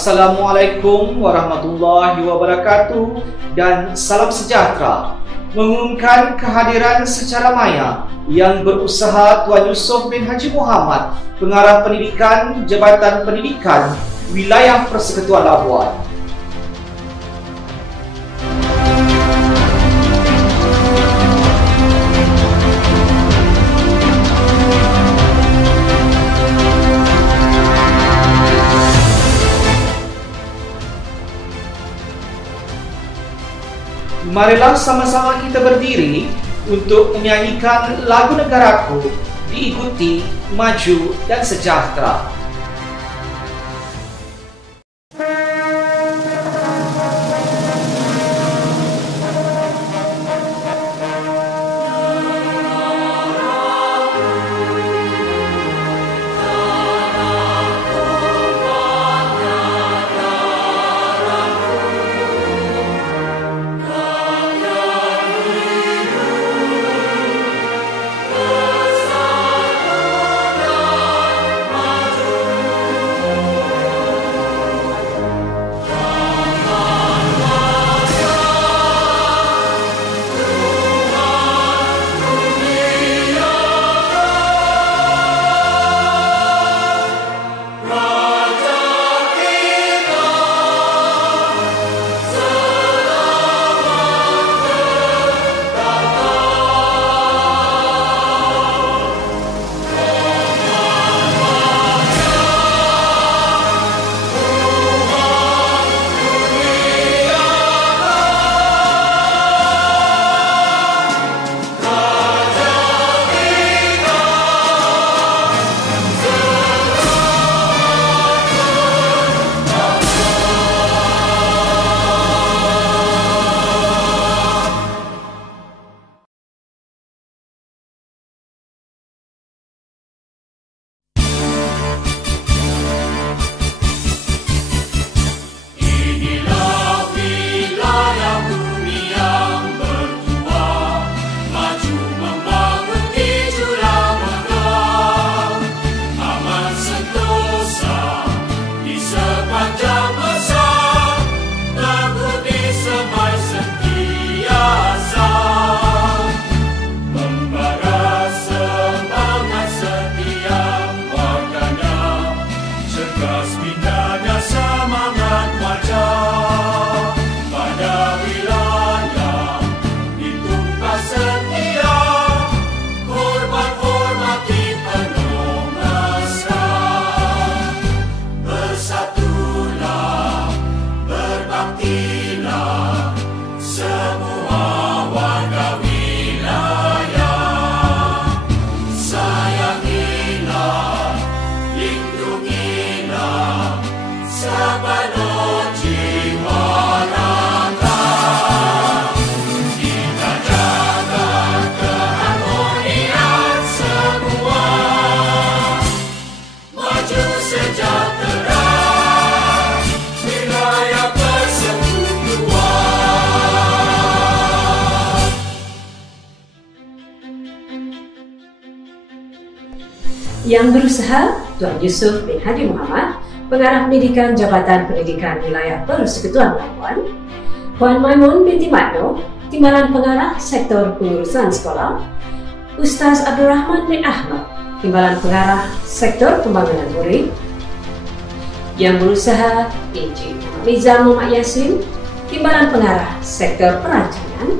Assalamualaikum warahmatullahi wabarakatuh dan salam sejahtera. Mengumumkan kehadiran secara maya yang berusaha Tuan Yusof bin Haji Muhammad, Pengarah Pendidikan Jabatan Pendidikan Wilayah Persekutuan Labuan. Marilah sama-sama kita berdiri untuk menyanyikan lagu negaraku, diikuti maju dan sejahtera. Yang berusaha Tuan Yusof bin Haji Muhammad, Pengarah Pendidikan Jabatan Pendidikan Wilayah Persekutuan Labuan. Puan Maimun binti Madno, Timbalan Pengarah Sektor Pengurusan Sekolah. Ustaz Abdul Rahman bin Ahmad, Timbalan Pengarah Sektor Pembangunan Murid. Yang berusaha Encik Nizam Muhammad Yasin, Timbalan Pengarah Sektor Perancangan.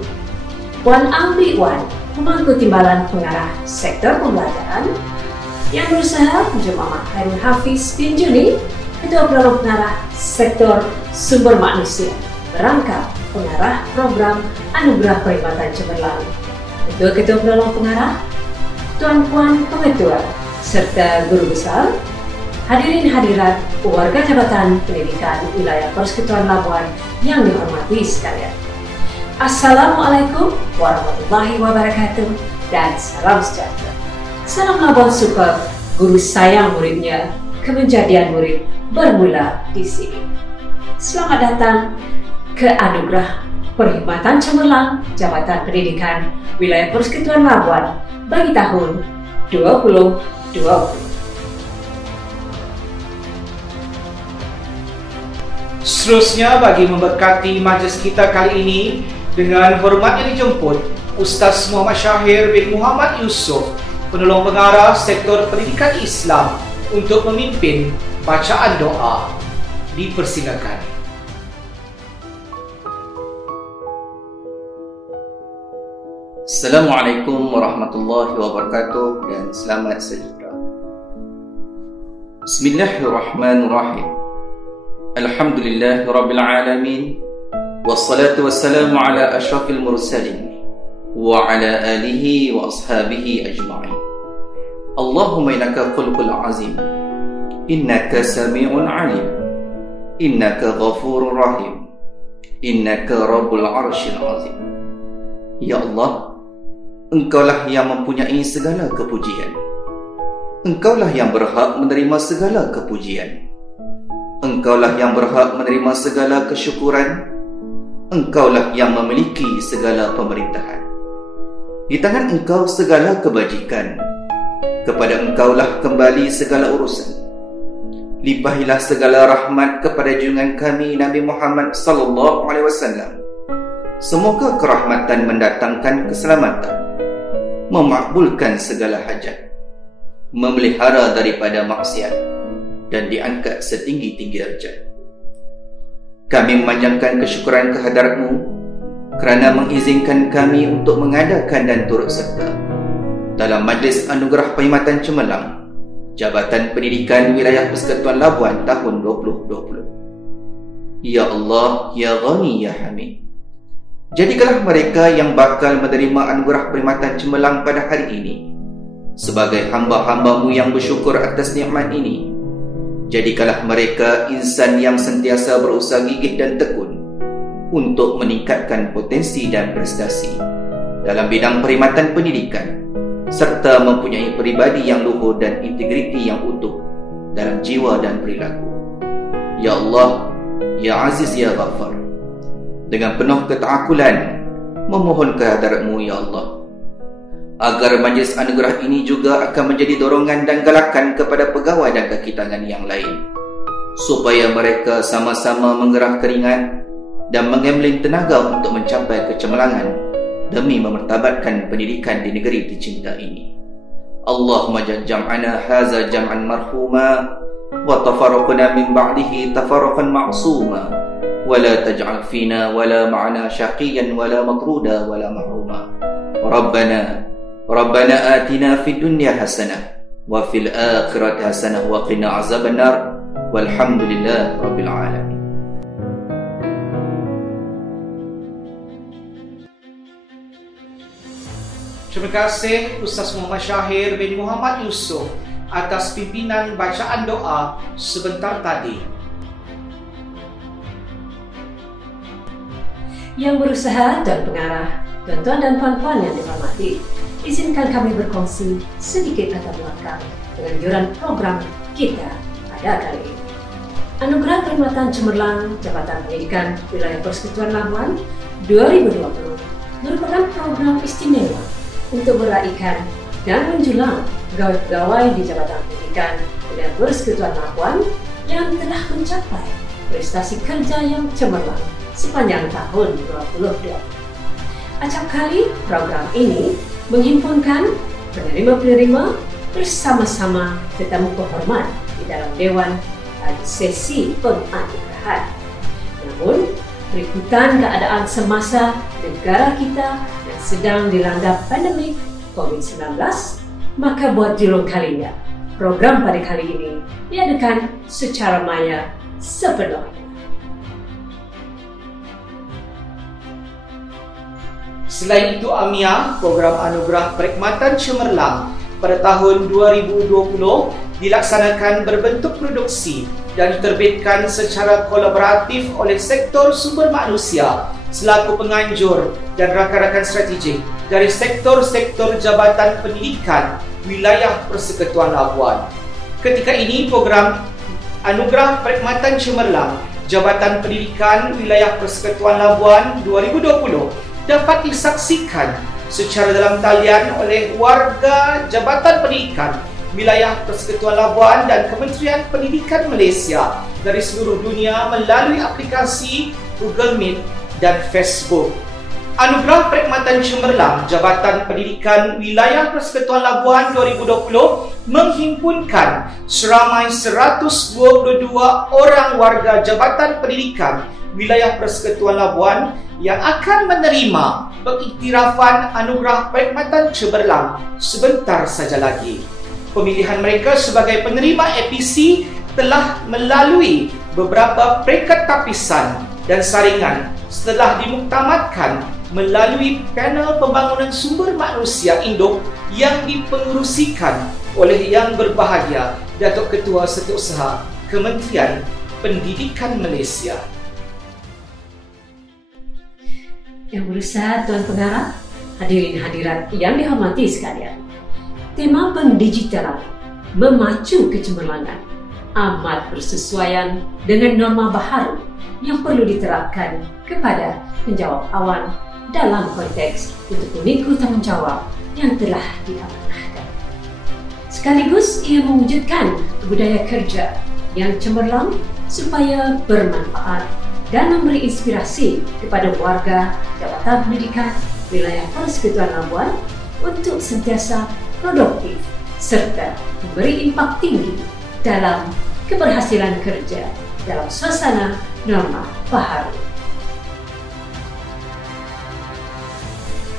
Puan Amri Wan, Pemangku Timbalan Pengarah Sektor Pembelajaran. Yang berusaha Encik Muhammad Khairul Hafiz bin Juni, Ketua Penolong Pengarah Sektor Sumber Manusia, Perangkap Pengarah Program Anugerah Perkhidmatan Cemerlang. Ketua-Ketua Penolong Pengarah, Tuan-Puan Pengetua, serta Guru Besar, hadirin hadirat warga Jabatan Pendidikan Wilayah Persekutuan Labuan yang dihormati sekalian. Assalamualaikum warahmatullahi wabarakatuh dan salam sejahtera. Salam Labuan Super, guru sayang muridnya, kemenjadian murid bermula di sini. Selamat datang ke Anugerah Perkhidmatan Cemerlang Jabatan Pendidikan Wilayah Persekutuan Labuan bagi tahun 2020. Seterusnya, bagi memberkati majlis kita kali ini, dengan hormatnya dijemput Ustaz Muhammad Syahir bin Muhammad Yusof, penolong pengarah sektor pendidikan Islam, untuk memimpin bacaan doa. Dipersilakan. Assalamualaikum warahmatullahi wabarakatuh dan selamat sejahtera. Bismillahirrahmanirrahim. Alhamdulillahi rabbil alamin. Wassalatu wassalamu ala asyrafil mursalin wa ala alihi wa ashabihi ajma'in. Allahumma innaka khulqul azim, innaka sami'un alim, innaka ghafurur rahim, innaka rabbul arsyil azim. Ya Allah, Engkaulah yang mempunyai segala kepujian. Engkaulah yang berhak menerima segala kepujian. Engkaulah yang berhak menerima segala kesyukuran. Engkaulah yang memiliki segala pemerintahan. Di tangan Engkau segala kebajikan. Kepada Engkaulah kembali segala urusan. Limpahilah segala rahmat kepada junjungan kami Nabi Muhammad sallallahu alaihi wasallam. Semoga kerahmatan mendatangkan keselamatan, memakbulkan segala hajat, memelihara daripada maksiat, dan diangkat setinggi-tinggi derajat. Kami memanjangkan kesyukuran kehadrat-Mu kerana mengizinkan kami untuk mengadakan dan turut serta dalam Majlis Anugerah Perkhidmatan Cemerlang Jabatan Pendidikan Wilayah Persekutuan Labuan tahun 2020. Ya Allah, Ya Ghani, Ya Hamid, jadikanlah mereka yang bakal menerima anugerah perkhidmatan cemerlang pada hari ini sebagai hamba-hamba-Mu yang bersyukur atas nikmat ini. Jadikanlah mereka insan yang sentiasa berusaha gigih dan tekun untuk meningkatkan potensi dan prestasi dalam bidang perkhidmatan pendidikan, serta mempunyai peribadi yang luhur dan integriti yang utuh dalam jiwa dan perilaku. Ya Allah, Ya Aziz, Ya Ghaffar, dengan penuh ketaakulan memohon kehadrat-Mu ya Allah, agar majlis anugerah ini juga akan menjadi dorongan dan galakan kepada pegawai dan kaki tangan yang lain, supaya mereka sama-sama menggerah keringat dan menggambling tenaga untuk mencapai kecemerlangan demi memertabatkan pendidikan di negeri tercinta ini. Allahumma jam'ana haza jam'an marhuma wa tafarraqna min ba'dihi tafarraqan ma'suma wa la taj'al fina wa la ma'ana syaqiyan wa la matruda wa la mahruma. Rabbana atina fid dunya hasanah wa fil akhirati hasanah wa qina azabannar walhamdulillahi rabbil alamin. Terima kasih Ustaz Muhammad Syahir bin Muhammad Yusof atas pimpinan bacaan doa sebentar tadi. Yang berusaha dan pengarah, tuan-tuan dan puan-puan yang dihormati, izinkan kami berkongsi sedikit latar belakang dengan juran program kita pada kali ini. Anugerah Perkhidmatan Cemerlang Jabatan Pendidikan Wilayah Persekutuan Labuan 2020 merupakan program istimewa untuk meraihkan dan menjulang pegawai-pegawai di Jabatan Pendidikan Wilayah Persekutuan Labuan yang telah mencapai prestasi kerja yang cemerlang sepanjang tahun 2020. Acap kali program ini menghimpunkan penerima-penerima bersama-sama tetamu kehormat di dalam Dewan pada sesi penganugerahan. Namun, berikutan keadaan semasa negara kita yang sedang dilanda pandemik COVID-19, maka buat julung kalinya, program pada kali ini diadakan secara maya sepenuhnya. Selain itu, AMIA, Program Anugerah Perkhidmatan Cemerlang pada tahun 2020 dilaksanakan berbentuk produksi dan diterbitkan secara kolaboratif oleh sektor sumber manusia selaku penganjur dan rakan-rakan strategik dari sektor-sektor Jabatan Pendidikan Wilayah Persekutuan Labuan. Ketika ini, program Anugerah Perkhidmatan Cemerlang Jabatan Pendidikan Wilayah Persekutuan Labuan 2020 dapat disaksikan secara dalam talian oleh warga Jabatan Pendidikan wilayah Persekutuan Labuan dan Kementerian Pendidikan Malaysia dari seluruh dunia melalui aplikasi Google Meet dan Facebook. Anugerah Perkhidmatan Cemerlang Jabatan Pendidikan Wilayah Persekutuan Labuan 2020 menghimpunkan seramai 122 orang warga Jabatan Pendidikan Wilayah Persekutuan Labuan yang akan menerima pengiktirafan Anugerah Perkhidmatan Cemerlang sebentar saja lagi. Pemilihan mereka sebagai penerima APC telah melalui beberapa peringkat tapisan dan saringan setelah dimuktamadkan melalui panel pembangunan sumber manusia induk yang dipengerusikan oleh Yang Berbahagia Datuk Ketua Setiausaha Kementerian Pendidikan Malaysia. Yang Berusaha Tuan Pengarah, hadirin hadirat yang dihormati sekalian. Tema pendigitalan memacu kecemerlangan amat bersesuaian dengan norma baharu yang perlu diterapkan kepada penjawab awam dalam konteks untuk memikul tanggungjawab yang telah diamanahkan. Sekaligus ia mewujudkan budaya kerja yang cemerlang supaya bermanfaat dan memberi inspirasi kepada warga Jabatan Pendidikan Wilayah Persekutuan Labuan untuk sentiasa produktif serta memberi impak tinggi dalam keberhasilan kerja dalam suasana norma baharu.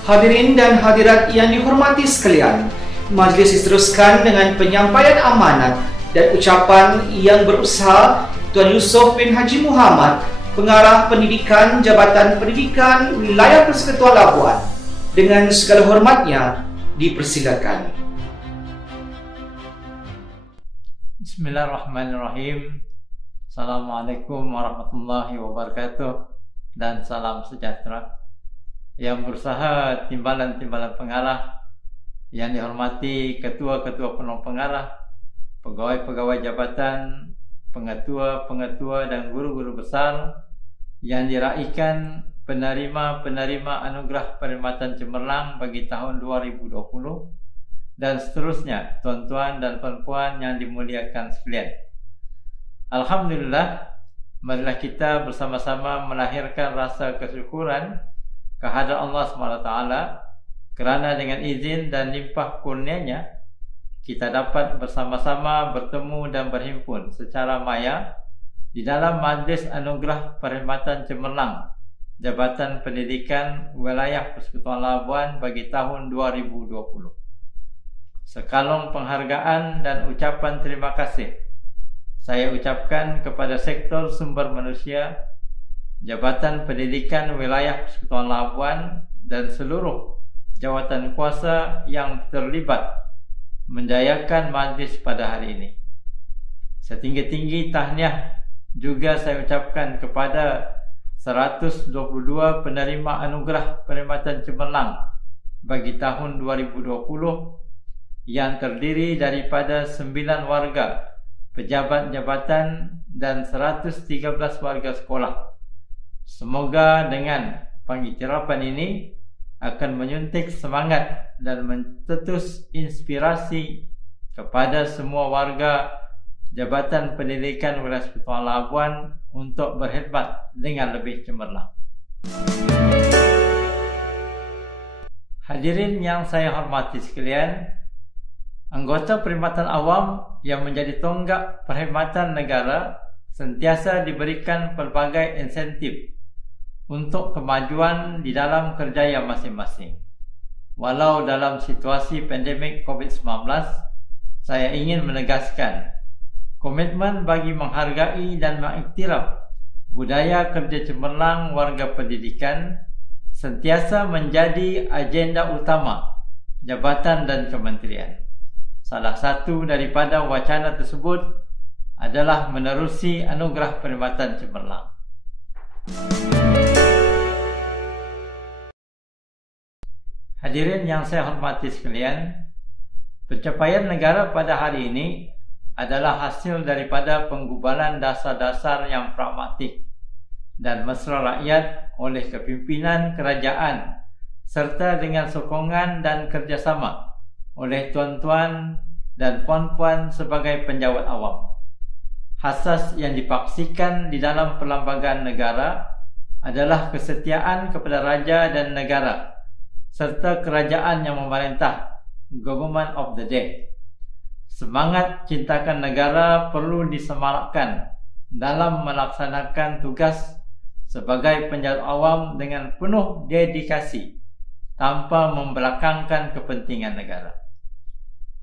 Hadirin dan hadirat yang dihormati sekalian, majlis diteruskan dengan penyampaian amanat dan ucapan Yang Berusaha Tuan Yusof bin Haji Muhammad, Pengarah Pendidikan Jabatan Pendidikan Wilayah Persekutuan Labuan. Dengan segala hormatnya, dipersilakan. Bismillahirrahmanirrahim. Assalamualaikum warahmatullahi wabarakatuh dan salam sejahtera. Yang Berusaha Timbalan-Timbalan Pengarah, yang dihormati Ketua-Ketua Penolong Pengarah, Pegawai-Pegawai Jabatan, Pengetua-Pengetua dan Guru-Guru Besar, yang diraikan penerima-penerima Anugerah Perkhidmatan Cemerlang bagi tahun 2020, dan seterusnya, tuan-tuan dan puan-puan yang dimuliakan sekalian. Alhamdulillah, marilah kita bersama-sama melahirkan rasa kesyukuran kehadrat Allah SWT kerana dengan izin dan limpah kurnianya kita dapat bersama-sama bertemu dan berhimpun secara maya di dalam Majlis Anugerah Perkhidmatan Cemerlang Jabatan Pendidikan Wilayah Persekutuan Labuan bagi tahun 2020. Sekalung penghargaan dan ucapan terima kasih saya ucapkan kepada Sektor Sumber Manusia Jabatan Pendidikan Wilayah Persekutuan Labuan dan seluruh jawatan kuasa yang terlibat menjayakan majlis pada hari ini. Setinggi-tinggi tahniah juga saya ucapkan kepada 122 penerima Anugerah Perkhidmatan Cemerlang bagi tahun 2020 yang terdiri daripada 9 warga pejabat jabatan dan 113 warga sekolah. Semoga dengan pengiktirafan ini akan menyuntik semangat dan mencetus inspirasi kepada semua warga Jabatan Pendidikan Wilayah Persekutuan Labuan untuk berkhidmat dengan lebih cemerlang. Hadirin yang saya hormati sekalian, anggota perkhidmatan awam yang menjadi tonggak perkhidmatan negara sentiasa diberikan pelbagai insentif untuk kemajuan di dalam kerjaya masing-masing. Walau dalam situasi pandemik COVID-19, saya ingin menegaskan komitmen bagi menghargai dan mengiktiraf budaya kerja cemerlang warga pendidikan sentiasa menjadi agenda utama jabatan dan kementerian. Salah satu daripada wacana tersebut adalah menerusi Anugerah Perkhidmatan Cemerlang. Hadirin yang saya hormati sekalian, pencapaian negara pada hari ini adalah hasil daripada penggubalan dasar-dasar yang pragmatik dan mesra rakyat oleh kepimpinan kerajaan serta dengan sokongan dan kerjasama oleh tuan-tuan dan puan-puan sebagai penjawat awam. Asas yang dipaksikan di dalam perlembagaan negara adalah kesetiaan kepada raja dan negara serta kerajaan yang memerintah, government of the day. Semangat cintakan negara perlu disemarakkan dalam melaksanakan tugas sebagai penjawat awam dengan penuh dedikasi tanpa membelakangkan kepentingan negara.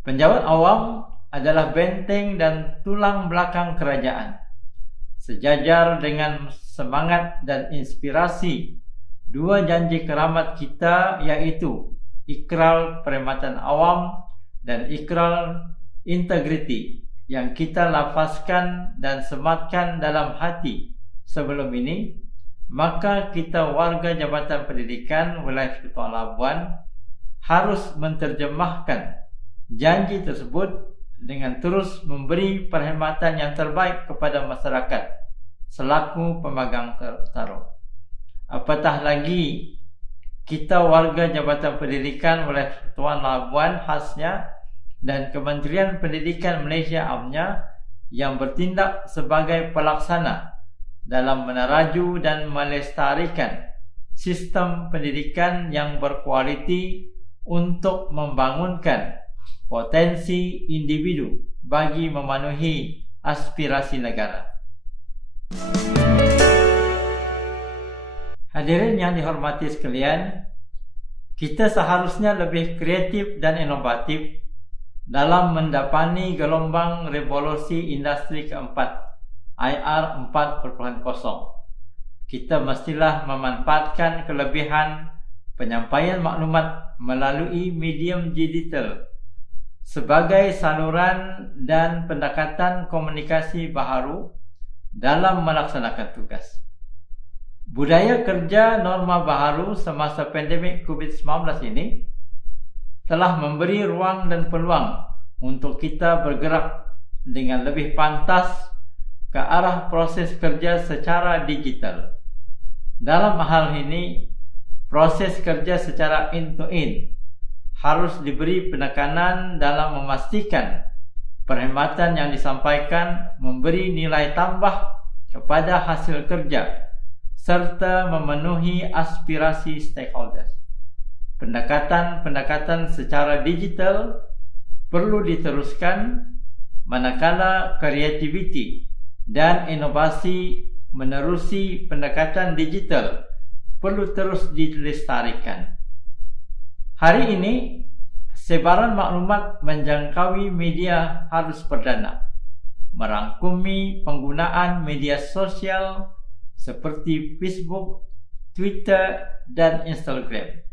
Penjawat awam adalah benteng dan tulang belakang kerajaan. Sejajar dengan semangat dan inspirasi dua janji keramat kita, iaitu ikrar perkhidmatan awam dan ikrar integriti yang kita lafazkan dan sematkan dalam hati sebelum ini, maka kita warga Jabatan Pendidikan Wilayah Persekutuan Labuan harus menterjemahkan janji tersebut dengan terus memberi perkhidmatan yang terbaik kepada masyarakat selaku pemegang taruh. Apatah lagi kita warga Jabatan Pendidikan Wilayah Persekutuan Labuan khasnya dan Kementerian Pendidikan Malaysia amnya yang bertindak sebagai pelaksana dalam meneraju dan melestarikan sistem pendidikan yang berkualiti untuk membangunkan potensi individu bagi memenuhi aspirasi negara. Hadirin yang dihormati sekalian, kita seharusnya lebih kreatif dan inovatif dalam mendapani gelombang revolusi industri keempat IR 4.0. Kita mestilah memanfaatkan kelebihan penyampaian maklumat melalui medium digital sebagai saluran dan pendekatan komunikasi baharu dalam melaksanakan tugas. Budaya kerja norma baharu semasa pandemik COVID-19 ini telah memberi ruang dan peluang untuk kita bergerak dengan lebih pantas ke arah proses kerja secara digital. Dalam hal ini, proses kerja secara end-to-end harus diberi penekanan dalam memastikan perkhidmatan yang disampaikan memberi nilai tambah kepada hasil kerja serta memenuhi aspirasi stakeholders. Pendekatan-pendekatan secara digital perlu diteruskan manakala kreativiti dan inovasi menerusi pendekatan digital perlu terus dilestarikan. Hari ini, sebaran maklumat menjangkaui media harus perdana, merangkumi penggunaan media sosial seperti Facebook, Twitter, dan Instagram.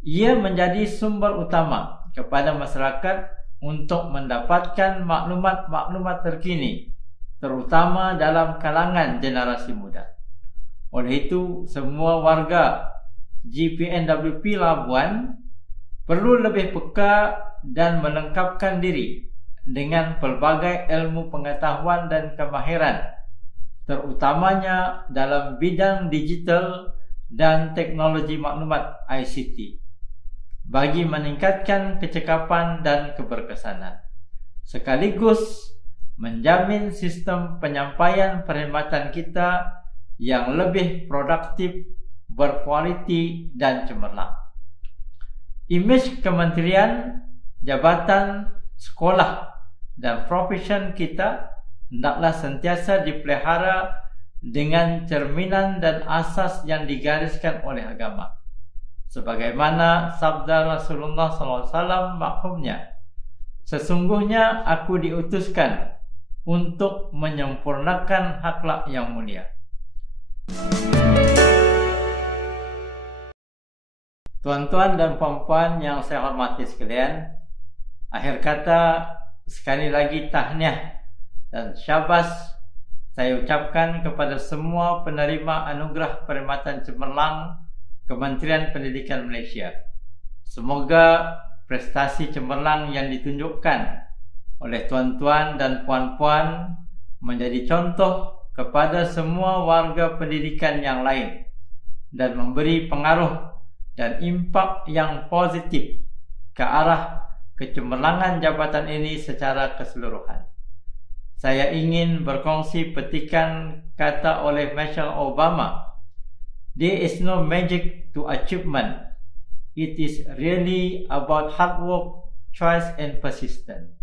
Ia menjadi sumber utama kepada masyarakat untuk mendapatkan maklumat-maklumat terkini, terutama dalam kalangan generasi muda. Oleh itu, semua warga GPNWP Labuan perlu lebih peka dan melengkapkan diri dengan pelbagai ilmu pengetahuan dan kemahiran, terutamanya dalam bidang digital dan teknologi maklumat ICT, bagi meningkatkan kecekapan dan keberkesanan, sekaligus menjamin sistem penyampaian perkhidmatan kita yang lebih produktif, berkualiti dan cemerlang. Imej kementerian, jabatan, sekolah dan profesion kita hendaklah sentiasa dipelihara dengan cerminan dan asas yang digariskan oleh agama. Sebagaimana sabda Rasulullah SAW makhumnya, sesungguhnya aku diutuskan untuk menyempurnakan akhlak yang mulia. Tuan-tuan dan puan-puan yang saya hormati sekalian, akhir kata sekali lagi tahniah dan syabas saya ucapkan kepada semua penerima anugerah perkhidmatan cemerlang Kementerian Pendidikan Malaysia. Semoga prestasi cemerlang yang ditunjukkan oleh tuan-tuan dan puan-puan menjadi contoh kepada semua warga pendidikan yang lain dan memberi pengaruh dan impak yang positif ke arah kecemerlangan jabatan ini secara keseluruhan. Saya ingin berkongsi petikan kata oleh Michelle Obama, "There is no magic to achievement. It is really about hard work, choice and persistence."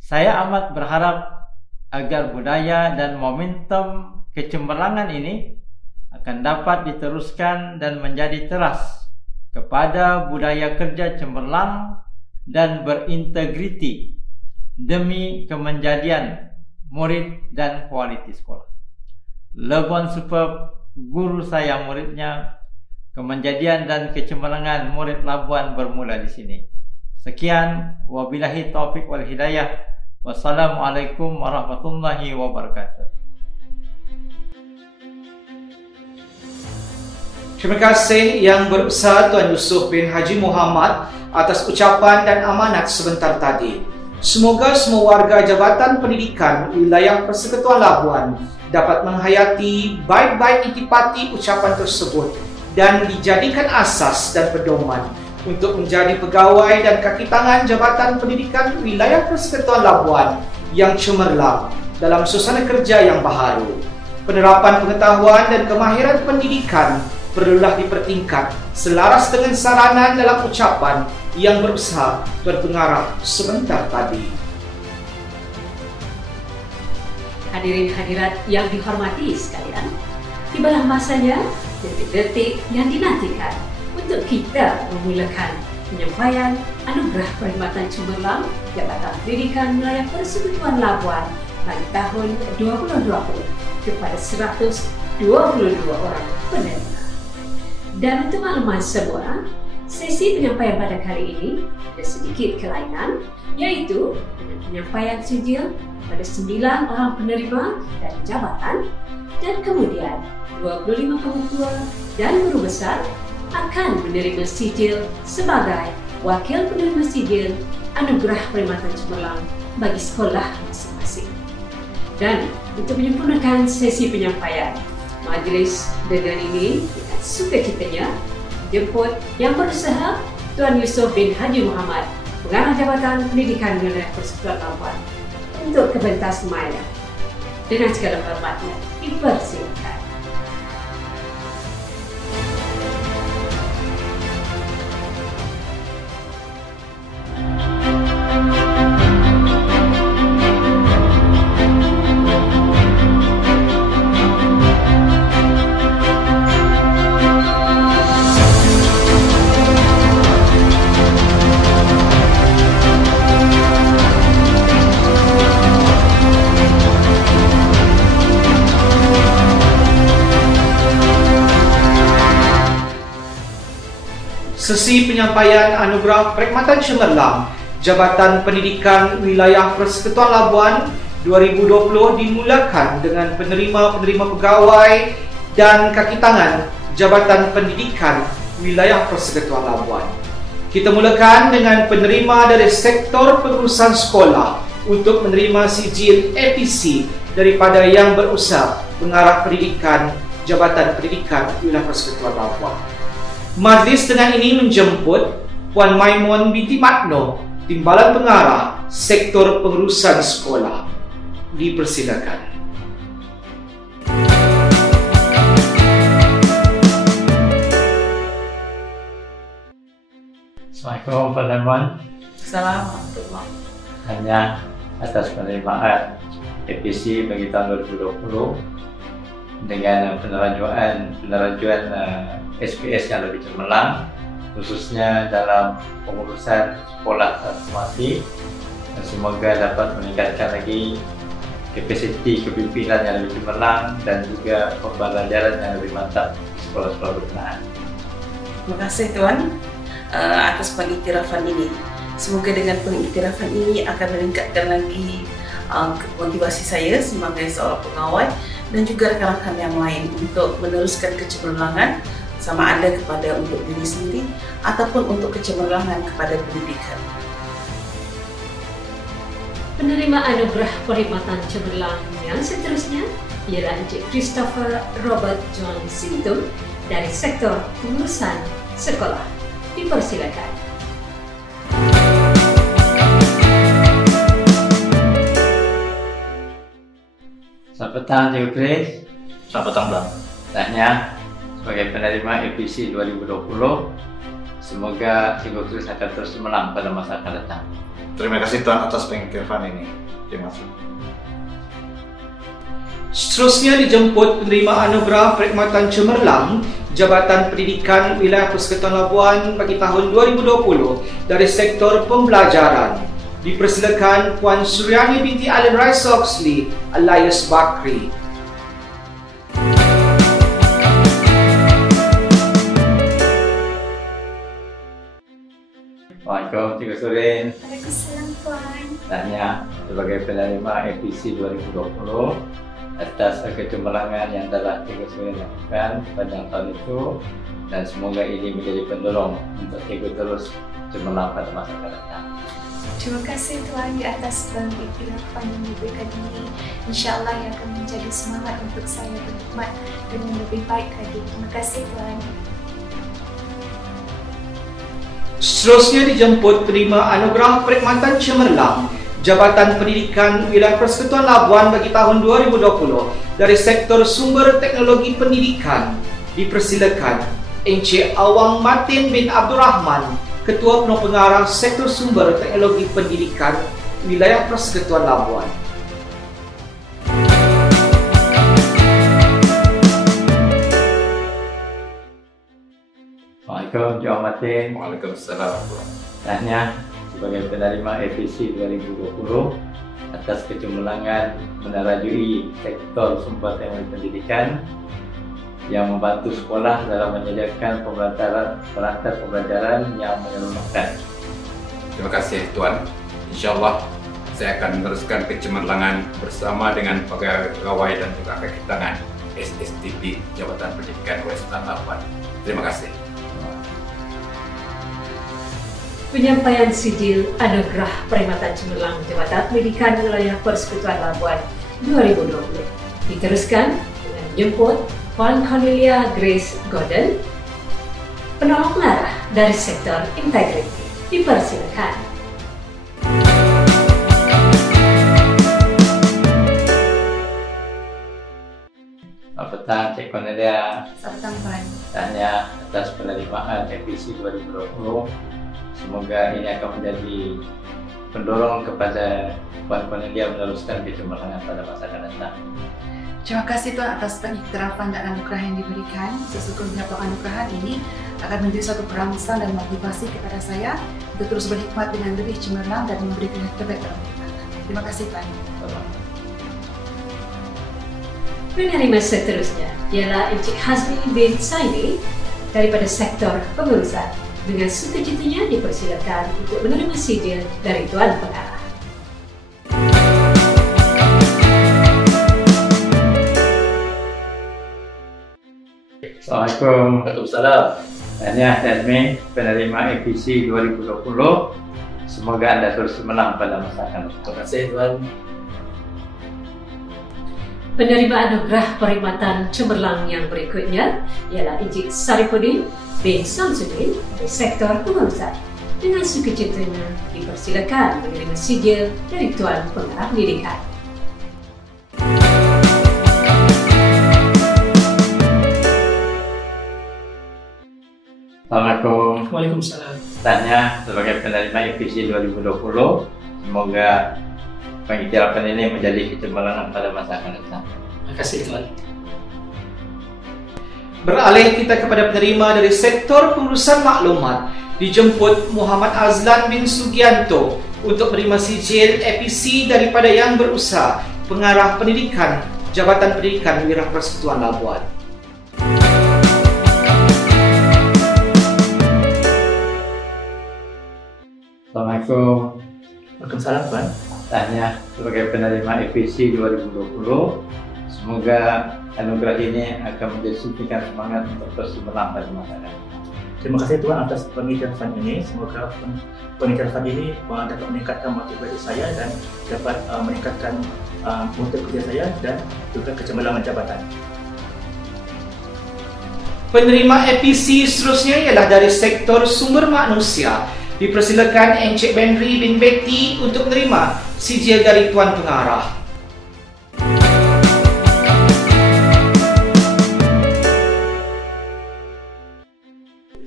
Saya amat berharap agar budaya dan momentum kecemerlangan ini akan dapat diteruskan dan menjadi teras kepada budaya kerja cemerlang dan berintegriti demi kemenjadian murid dan kualiti sekolah. Lebon superb guru saya muridnya, kemenjadian dan kecemerlangan murid Labuan bermula di sini. Sekian, wabillahi taufiq wal hidayah. Wassalamualaikum warahmatullahi wabarakatuh. Terima kasih Yang Berbesar Tuan Yusof bin Haji Muhammad atas ucapan dan amanat sebentar tadi. Semoga semua warga Jabatan Pendidikan Wilayah Persekutuan Labuan dapat menghayati baik-baik intipati ucapan tersebut dan dijadikan asas dan pedoman untuk menjadi pegawai dan kaki tangan Jabatan Pendidikan Wilayah Persekutuan Labuan yang cemerlang dalam suasana kerja yang baharu. Penerapan pengetahuan dan kemahiran pendidikan perlulah dipertingkat selaras dengan saranan dalam ucapan Yang Berbesar Tuan Pengarah sebentar tadi. Hadirin hadirat yang dihormati sekalian, tibalah masanya detik-detik yang dinantikan untuk kita memulakan penyampaian anugerah perkhidmatan cemerlang Jabatan Pendidikan Wilayah Persekutuan Labuan bagi tahun 2020 kepada 122 orang penerima. Dan untuk makluman semua, sesi penyampaian pada kali ini ada sedikit kelainan, iaitu dengan penyampaian sijil pada 9 orang penerima dan jabatan, dan kemudian 25 pengetua dan guru besar akan menerima sijil sebagai wakil penerima sijil anugerah perkhidmatan cemerlang bagi sekolah masing-masing. Dan untuk menyempurnakan sesi penyampaian, majlis dengan ini dengan sukacitanya jemput Yang Berusaha Tuan Yusof bin Haji Muhammad, Pengarah Jabatan Pendidikan Wilayah Persekutuan Labuan, untuk ke pentas semaya. Dengan segala hormatnya, dipersilakan. Sesi penyampaian anugerah perkhidmatan cemerlang Jabatan Pendidikan Wilayah Persekutuan Labuan 2020 dimulakan dengan penerima-penerima pegawai dan kaki tangan Jabatan Pendidikan Wilayah Persekutuan Labuan. Kita mulakan dengan penerima dari sektor pengurusan sekolah untuk menerima sijil APC daripada Yang Berusaha Pengarah Pendidikan Jabatan Pendidikan Wilayah Persekutuan Labuan. Majlis dengan ini menjemput Puan Maimun binti Matno, Timbalan Pengarah Sektor Pengurusan Sekolah. Dipersilakan. Assalamualaikum Puan Maimun. Assalamualaikum. Hanya atas penerimaan APC bagi tahun 2020 dengan penerajuan SPS yang lebih cemerlang, khususnya dalam pengurusan sekolah transformasi, dan semoga dapat meningkatkan lagi kapasiti kepimpinan yang lebih cemerlang dan juga pembelajaran yang lebih mantap di sekolah-sekolah berkenaan. Terima kasih Tuan atas pengiktirafan ini. Semoga dengan pengiktirafan ini akan meningkatkan lagi motivasi saya sebagai seorang pegawai dan juga rekan-rekan yang lain untuk meneruskan kecemerlangan, sama ada kepada untuk diri sendiri ataupun untuk kecemerlangan kepada pendidikan. Penerima anugerah perkhidmatan cemerlang yang seterusnya ialah Encik Christopher Robert John Sintum dari sektor pengurusan sekolah. Dipersilakan. Selamat petang, Cikgu Chris. Selamat petang, Bang. Tanya, sebagai penerima APC 2020, semoga Cikgu Chris akan terus cemerlang pada masa akan datang. Terima kasih Tuan atas pengiktirafan ini. Terima kasih. Seterusnya dijemput penerima anugerah perkhidmatan cemerlang Jabatan Pendidikan Wilayah Persekutuan Labuan bagi tahun 2020 dari sektor pembelajaran. Dipersilakan Puan Suryani binti Alim Rais Oxley alias Bakri. Assalamualaikum, Cikgu Surin. Waalaikumsalam, Puan. Tanya, sebagai penerima APC 2020, atas kecemerlangan yang telah Cikgu Surin lakukan sepanjang tahun itu, dan semoga ini menjadi pendorong untuk Cikgu terus cemerlang pada masa akan datang. Terima kasih Tuan di atas pengiktirafan yang diberikan ini. InsyaAllah yang akan menjadi semangat untuk saya berkhidmat dengan lebih baik lagi. Terima kasih Tuan. Seterusnya dijemput penerima anugerah perkhidmatan cemerlang Jabatan Pendidikan Wilayah Persekutuan Labuan bagi tahun 2020 dari sektor sumber teknologi pendidikan. Dipersilakan Encik Awang Martin bin Abdul Rahman, Ketua Penuh Pengarah Sektor Sumber Teknologi Pendidikan Wilayah Persekutuan Labuan. Assalamualaikum, Cikgu Martin. Waalaikumsalam. Tanya, sebagai penerima APC 2020, atas kecemerlangan menerajui sektor sumber teknologi pendidikan yang membantu sekolah dalam menyediakan peralatan pembelajaran yang menyeronokkan. Terima kasih Tuan. InsyaAllah saya akan meneruskan kecemerlangan bersama dengan pegawai dan juga kaki tangan SSTP Jabatan Pendidikan Persekutuan Labuan. Terima kasih. Penyampaian sijil anugerah perkhidmatan cemerlang Jabatan Pendidikan Wilayah Persekutuan Labuan 2020 diteruskan dengan jemput Puan Cornelia Grace Gordon, penolong pengarah dari sektor integriti. Dipersilakan. Selamat petang, Cik Cornelia. Selamat petang, Puan. Tanya, atas penerimaan APC 2020, semoga ini akan menjadi pendorong kepada Puan Cornelia meneruskan kecemerlangan pada masa akan datang. Terima kasih Tuan atas pengiktirafan dan anugerah yang diberikan. Sesungguhnya penganugerahan ini akan menjadi suatu perangsang dan motivasi kepada saya untuk terus berkhidmat dengan lebih cemerlang dan memberikan yang terbaik dalam kehidupan. Terima kasih Tuan. Penerima seterusnya ialah Encik Hazmi bin Saini daripada sektor pengurusan. Dengan sukacitanya dipersilakan untuk menerima sijil dari Tuan Pengarah. Assalamualaikum. Waalaikumsalam. Tanya, Hazmi, penerima APC 2020, semoga Anda terus menang pada masa akan datang. Terima kasih Tuan. Penerima anugerah perkhidmatan cemerlang yang berikutnya ialah Encik Saripudin bin Samsudin dari sektor pengurusan. Dengan sukacitanya dipersilakan menerima sijil dari Tuan Pengarah Pendidikan. Assalamualaikum. Waalaikumsalam. Tanya, sebagai penerima APC 2020, semoga pengiktirafan ini menjadi kecemerlangan pada masa akan datang. Terima kasih Tuan. Beralih kita kepada penerima dari sektor pengurusan maklumat. Dijemput Muhammad Azlan bin Sugianto untuk menerima sijil APC daripada Yang Berusaha Pengarah Pendidikan Jabatan Pendidikan Wilayah Persekutuan Labuan. Assalamualaikum. Waalaikumsalam Tuan. Tanya, sebagai penerima APC 2020, semoga anugerah ini akan menjadi suntikan semangat untuk terus cemerlang pada masa akan datang. Terima kasih Tuan atas pengiktirafan ini. Semoga pengiktirafan ini dapat meningkatkan motivasi saya dan dapat meningkatkan mutu kerja saya dan juga kecemerlangan jabatan. Penerima APC seterusnya ialah dari sektor sumber manusia. Dipersilakan Encik Benri bin Betty untuk menerima sijil dari Tuan Pengarah.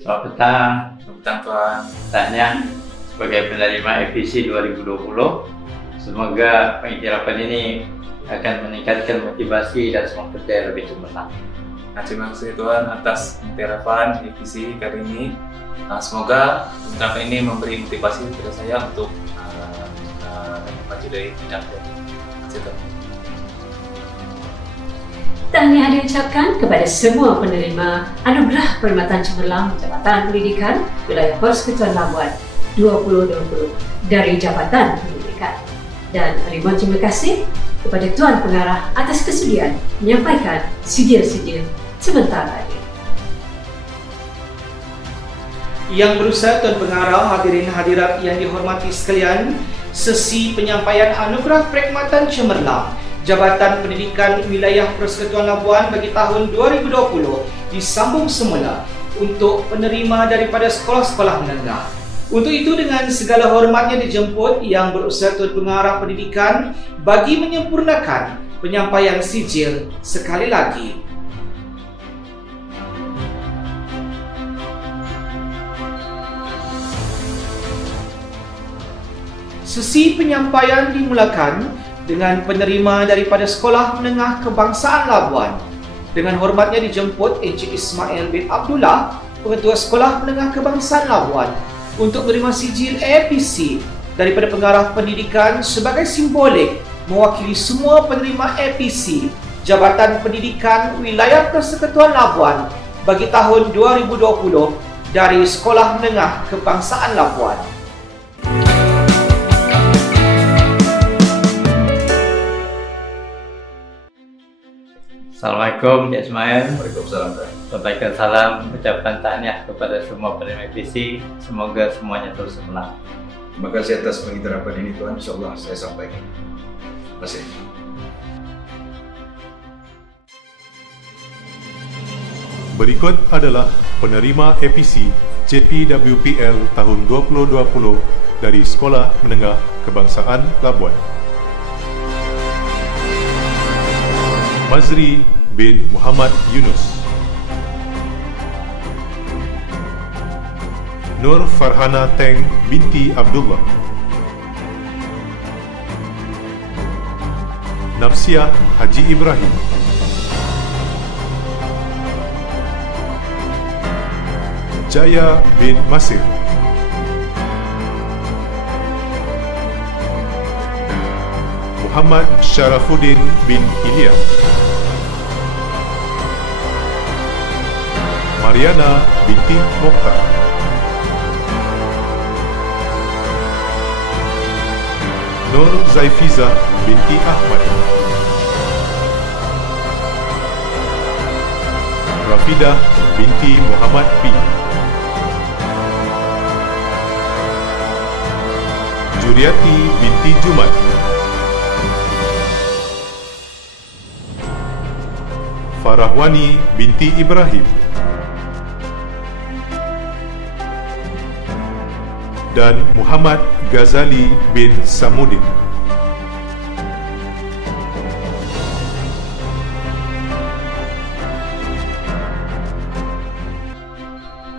Selamat petang. Selamat petang Tuan. Tahniah sebagai penerima FPC 2020. Semoga pengiktirafan ini akan meningkatkan motivasi dan semangat kerja yang lebih cemerlang. Terima kasih Tuan atas pengiktirafan FPC kali ini. Semoga pengiktirafan ini memberi motivasi kepada saya untuk maju dari bidang ini. Terima kasih Tuan. Tahniah diucapkan kepada semua penerima Anugerah Perkhidmatan Cemerlang Jabatan Pendidikan Wilayah Persekutuan Labuan 2020 dari Jabatan Pendidikan. Dan ribuan terima kasih kepada Tuan Pengarah atas kesudian menyampaikan sijil-sijil sebentar lagi. Yang berusaha Tuan Pengarah, hadirin hadirat yang dihormati sekalian, sesi penyampaian Anugerah Perkhidmatan Cemerlang Jabatan Pendidikan Wilayah Persekutuan Labuan bagi tahun 2020 disambung semula untuk penerima daripada sekolah-sekolah menengah. Untuk itu dengan segala hormatnya dijemput Yang Berusaha Tuan Pengarah Pendidikan bagi menyempurnakan penyampaian sijil sekali lagi. Sesi penyampaian dimulakan dengan penerima daripada Sekolah Menengah Kebangsaan Labuan. Dengan hormatnya dijemput Encik Ismail bin Abdullah, Pengetua Sekolah Menengah Kebangsaan Labuan, untuk menerima sijil APC daripada Pengarah Pendidikan sebagai simbolik mewakili semua penerima APC Jabatan Pendidikan Wilayah Persekutuan Labuan bagi tahun 2020 dari Sekolah Menengah Kebangsaan Labuan. Assalamualaikum Cik Ismail. Waalaikumsalam. Sampaikan salam ucapan tahniah kepada semua penerima FPC. Semoga semuanya terus cemerlang. Terima kasih atas pengiktirafan ini Tuan. InsyaAllah saya sampaikan. Terima kasih. Berikut adalah penerima APC JPWPL tahun 2020 dari Sekolah Menengah Kebangsaan Labuan. Mazri bin Muhammad Yunus, Nur Farhana Teng binti Abdullah, Nafsiah Haji Ibrahim, Jaya bin Masir, Muhammad Syarafuddin bin Ilya, Mariana binti Mokhtar, Nur Zaifiza binti Ahmad, Rafidah binti Muhammad B, Juriati binti Jumat, Farahwani binti Ibrahim, dan Muhammad Ghazali bin Samudin.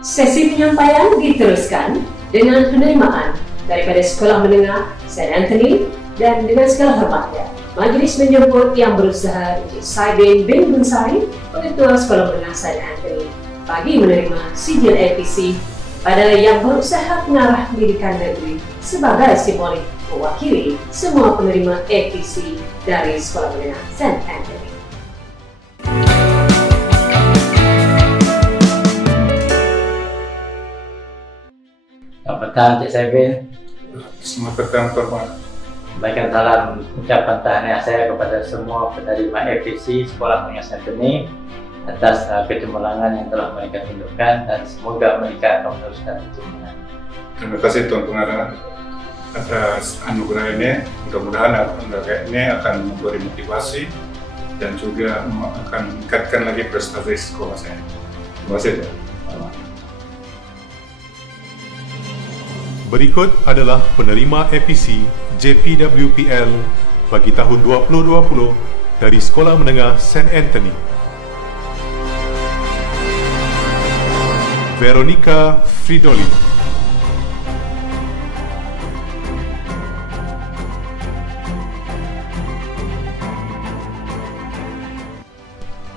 Sesi penyampaian diteruskan dengan penerimaan daripada Sekolah Menengah St. Anthony dan dengan segala hormatnya Majlis menjemput Yang Berusaha Encik Saidin bin Bunsari, Pengetua Sekolah Menengah St. Anthony, bagi menerima sijil APC pada Yang Berusaha Pengarah Pendidikan Negeri sebagai simbolik mewakili semua penerima APC dari Sekolah Menengah St. Anthony. Selamat petang Cik Saibin. Selamat petang Tuan. Sampaikan salam ucapan tahniah saya kepada semua penerima APC Sekolah Menengah St. Anthony atas kecemerlangan yang telah mereka tunjukkan dan semoga mereka akan meneruskan kecemerlangan. Terima kasih Tuan Pengarah atas anugerah ini. Mudah-mudahan anugerah ini akan memberi motivasi dan juga akan meningkatkan lagi prestasi sekolah saya. Terima kasih Tuan. Berikut adalah penerima APC JPWPL bagi tahun 2020 dari Sekolah Menengah St. Anthony. Veronica Fridolin.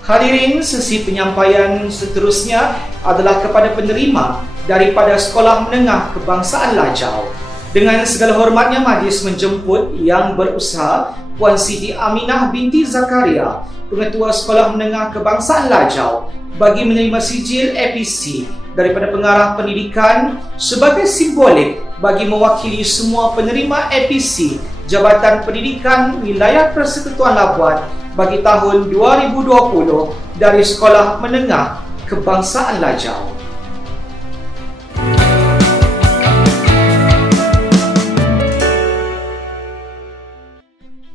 Hadirin, sesi penyampaian seterusnya adalah kepada penerima daripada Sekolah Menengah Kebangsaan Lajau. Dengan segala hormatnya, majlis menjemput yang berusaha Puan Siti Aminah binti Zakaria, Pengetua Sekolah Menengah Kebangsaan Lajau, bagi menerima sijil APC daripada pengarah pendidikan sebagai simbolik bagi mewakili semua penerima APC Jabatan Pendidikan Wilayah Persekutuan Labuan bagi tahun 2020 dari Sekolah Menengah Kebangsaan Lajau.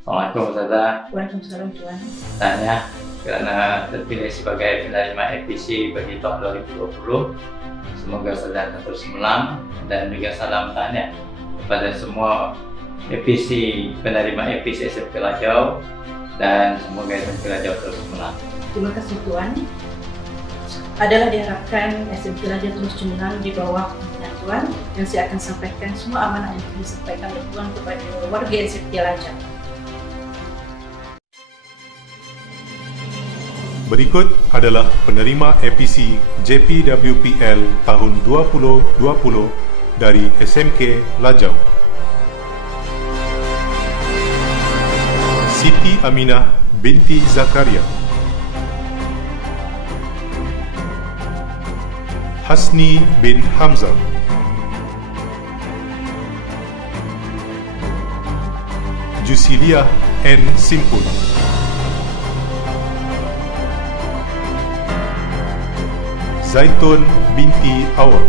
Assalamualaikum Ustazah. Waalaikumsalam Tuan. Tanya kerana terpilih sebagai penerima APC bagi tahun 2020. Semoga Ustazah terus menang dan juga salam tahniah kepada semua APC penerima APC SMK Lajau dan semoga SMK Lajau terus menang. Terima kasih Tuan. Adalah diharapkan SMK Lajau terus cemerlang di bawah pimpinan Tuan, dan saya akan sampaikan semua amanah yang disampaikan oleh Tuan kepada warga SMK Lajau. Berikut adalah penerima APC JPWPL tahun 2020 dari SMK Lajau. Siti Aminah binti Zakaria, Hasni bin Hamzah, Jusiliah N. Simpul, Zaitun binti Awang,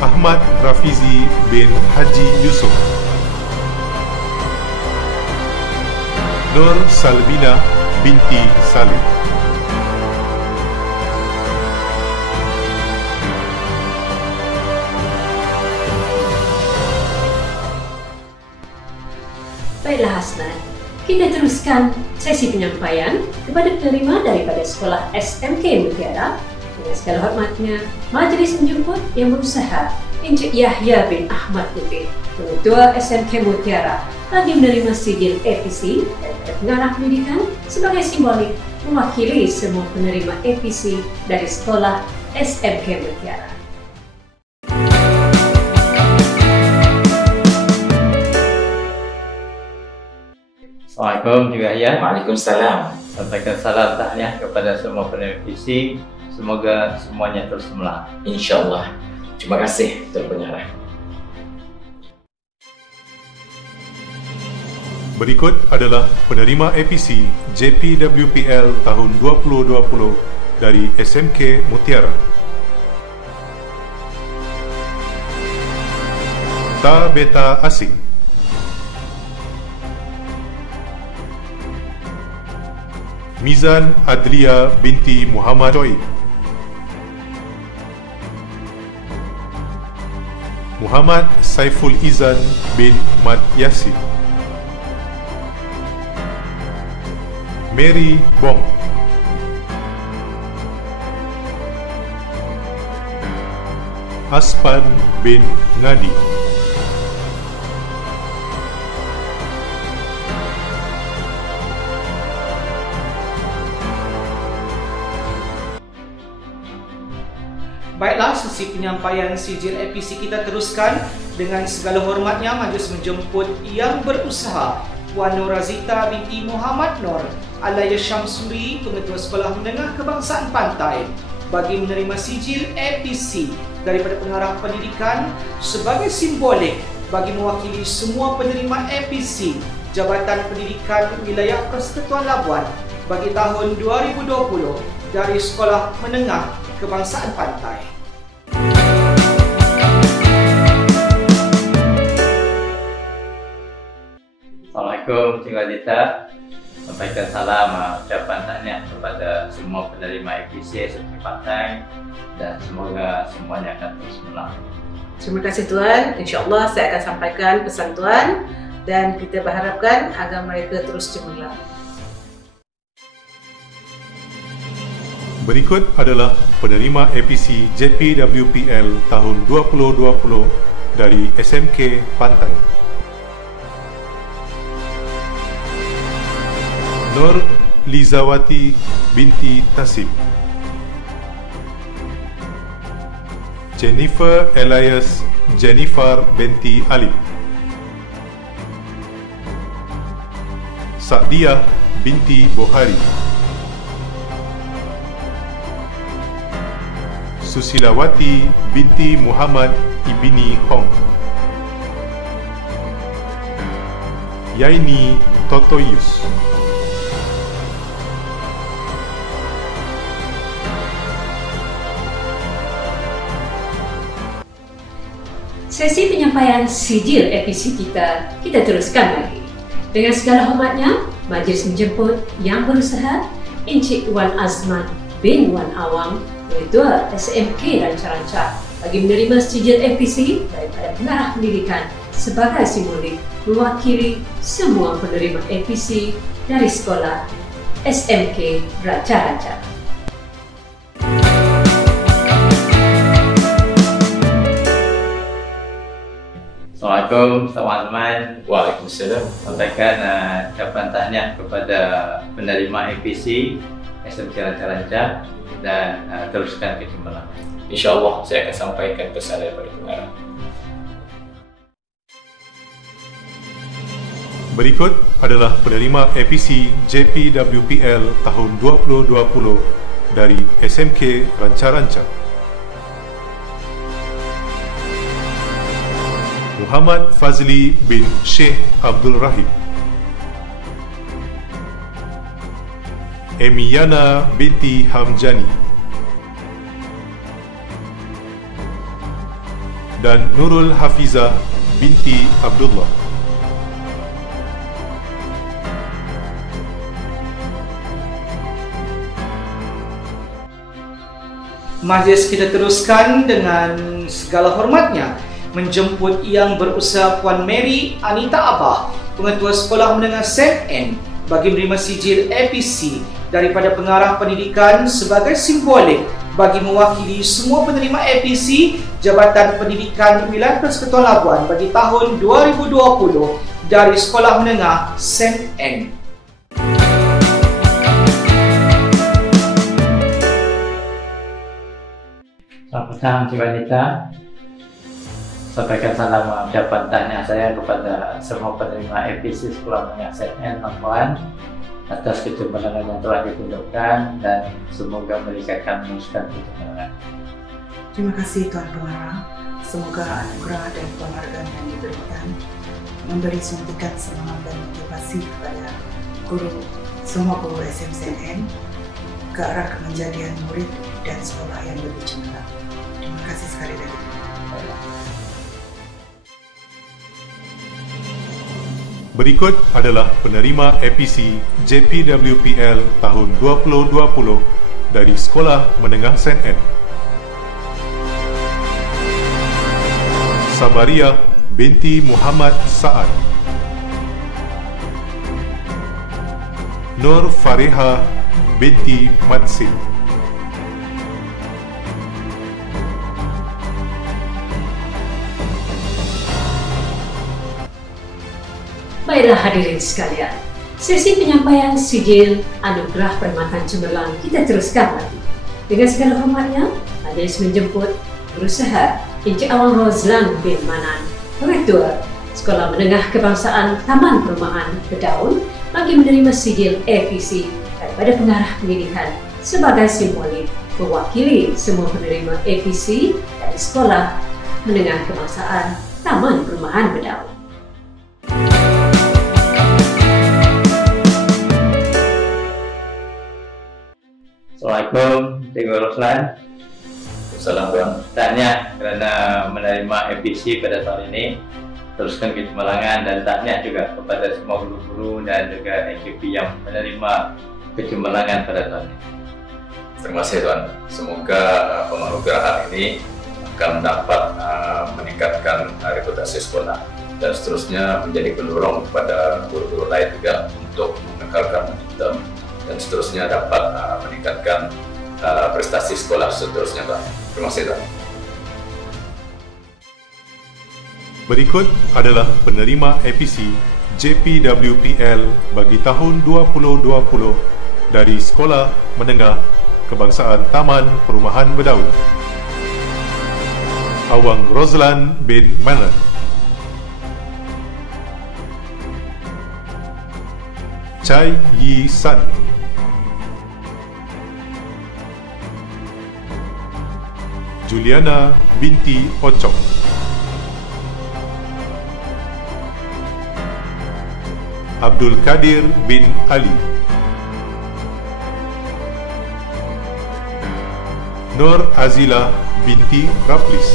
Ahmad Rafizi bin Haji Yusuf, Nur Salbina binti Salim, Baiklah Hasnan, kita teruskan sesi penyampaian kepada penerima daripada Sekolah SMK Mutiara. Dengan segala hormatnya, majlis menjemput yang berusaha Encik Yahya bin Ahmad Nurdin, Pengetua SMK Mutiara, bagi menerima sijil APC daripada pengarah pendidikan sebagai simbolik mewakili semua penerima APC dari Sekolah SMK Mutiara. Assalamualaikum juga ya. Waalaikumsalam. Sampaikan salam tahniah kepada semua penerima APC. Semoga semuanya terus cemerlang. InsyaAllah. Terima kasih Tuan Pengarah. Berikut adalah penerima APC JPWPL tahun 2020 dari SMK Mutiara. Ta Beta Asing, Mizan Adlia binti Muhammad Shoaib, Muhammad Saiful Izan bin Mat Yasin, Mary Bong, Aspan bin Ngadi, Baiklah, sesi penyampaian sijil APC kita teruskan. Dengan segala hormatnya, majlis menjemput yang berusaha Puan Norazita binti Muhammad Nur Alaya Syamsuri, Pengetua Sekolah Menengah Kebangsaan Pantai, bagi menerima sijil APC daripada pengarah pendidikan sebagai simbolik bagi mewakili semua penerima APC Jabatan Pendidikan Wilayah Persekutuan Labuan bagi tahun 2020 dari Sekolah Menengah Kebangsaan Pantai. Assalamualaikum Cik Wazita. Sampaikan salam ucapan tahniah kepada semua penerima APC SMK Pantai dan semoga semuanya akan terus menang. Terima kasih Tuan. InsyaAllah saya akan sampaikan pesan Tuan dan kita berharapkan agar mereka terus cemerlang. Berikut adalah penerima APC JPWPL tahun 2020 dari SMK Pantai. Nur Lizawati binti Tasib, Jennifer Elias Jennifer binti Ali, Sa'diyah binti Bukhari, Susilawati binti Muhammad ibni Hong, Yaini Totoyus. Sesi penyampaian sijil APC kita teruskan lagi. Dengan segala hormatnya, majlis menjemput yang berusaha Encik Wan Azman bin Wan Awang, Ketua SMK Ranca-Ranca, bagi menerima sijil APC daripada pengarah pendidikan sebagai simbolik mewakili semua penerima APC dari sekolah SMK Ranca-Ranca. Assalamualaikum teman-teman. Waalaikumsalam. Sampaikan ucapan tahniah kepada penerima APC SMK Ranca-Ranca dan teruskan ke cemerlangan. InsyaAllah saya akan sampaikan pesan daripada pengarah. Berikut adalah penerima APC JPWPL tahun 2020 dari SMK Ranca-Ranca. Muhammad Fazli bin Sheikh Abdul Rahim, Emiyana binti Hamjani, dan Nurul Hafizah binti Abdullah. Majlis kita teruskan dengan segala hormatnya menjemput Yang Berusaha Puan Mary Anita Abah, Pengetua Sekolah Menengah St. Anne, bagi menerima sijil APC daripada pengarah pendidikan sebagai simbolik bagi mewakili semua penerima APC Jabatan Pendidikan Wilayah Persekutuan Labuan bagi tahun 2020 dari Sekolah Menengah St. Anne. Selamat petang Cik Wanita. Sampaikan salam ucapan tahniah saya kepada semua penerima APC Sekolah Menengah St. Anne Labuan atas kecemerlangan yang telah ditunjukkan dan semoga mereka akan meneruskan kecemerlangan. Terima kasih Tuan Pengarah. Semoga anugerah dan penghargaan yang diberikan memberi suntikan semangat dan motivasi kepada semua guru SMCN ke arah kemenjadian murid dan sekolah yang lebih cemerlang. Terima kasih sekali lagi. Berikut adalah penerima APC JPWPL tahun 2020 dari Sekolah Menengah St. Anne. Sabariyah binti Muhammad Sa'ad, Nur Fariha binti Madsin, Baiklah hadirin sekalian, sesi penyampaian sijil Anugerah Perkhidmatan Cemerlang kita teruskan lagi. Dengan segala hormatnya, majlis menjemput berusaha Encik Awang Rozlan bin Manan, Rektor Sekolah Menengah Kebangsaan Taman Perumahan Bedaun, bagi menerima sijil APC daripada pengarah pendidikan sebagai simbolik mewakili semua penerima APC dari Sekolah Menengah Kebangsaan Taman Perumahan Bedaun. Assalamualaikum Cikgu Roslan. Assalamualaikum. Tahniah kerana menerima APC pada tahun ini. Teruskan kecemerlangan dan tahniah juga kepada semua guru-guru dan juga AKP yang menerima kecemerlangan pada tahun ini. Terima kasih Tuan. Semoga penganugerahan ini akan dapat meningkatkan reputasi sekolah dan seterusnya menjadi pendorong kepada guru-guru lain juga untuk mengekalkan momentum dan seterusnya dapat meningkatkan prestasi sekolah seterusnya, Tuan. Terima kasih, Tuan. Berikut adalah penerima APC JPWPL bagi tahun 2020 dari Sekolah Menengah Kebangsaan Taman Perumahan Berdaun. Awang Rozlan bin Manan, Chai Yi San, Juliana binti Ocok, Abdul Kadir bin Ali, Nur Azila binti Raplis,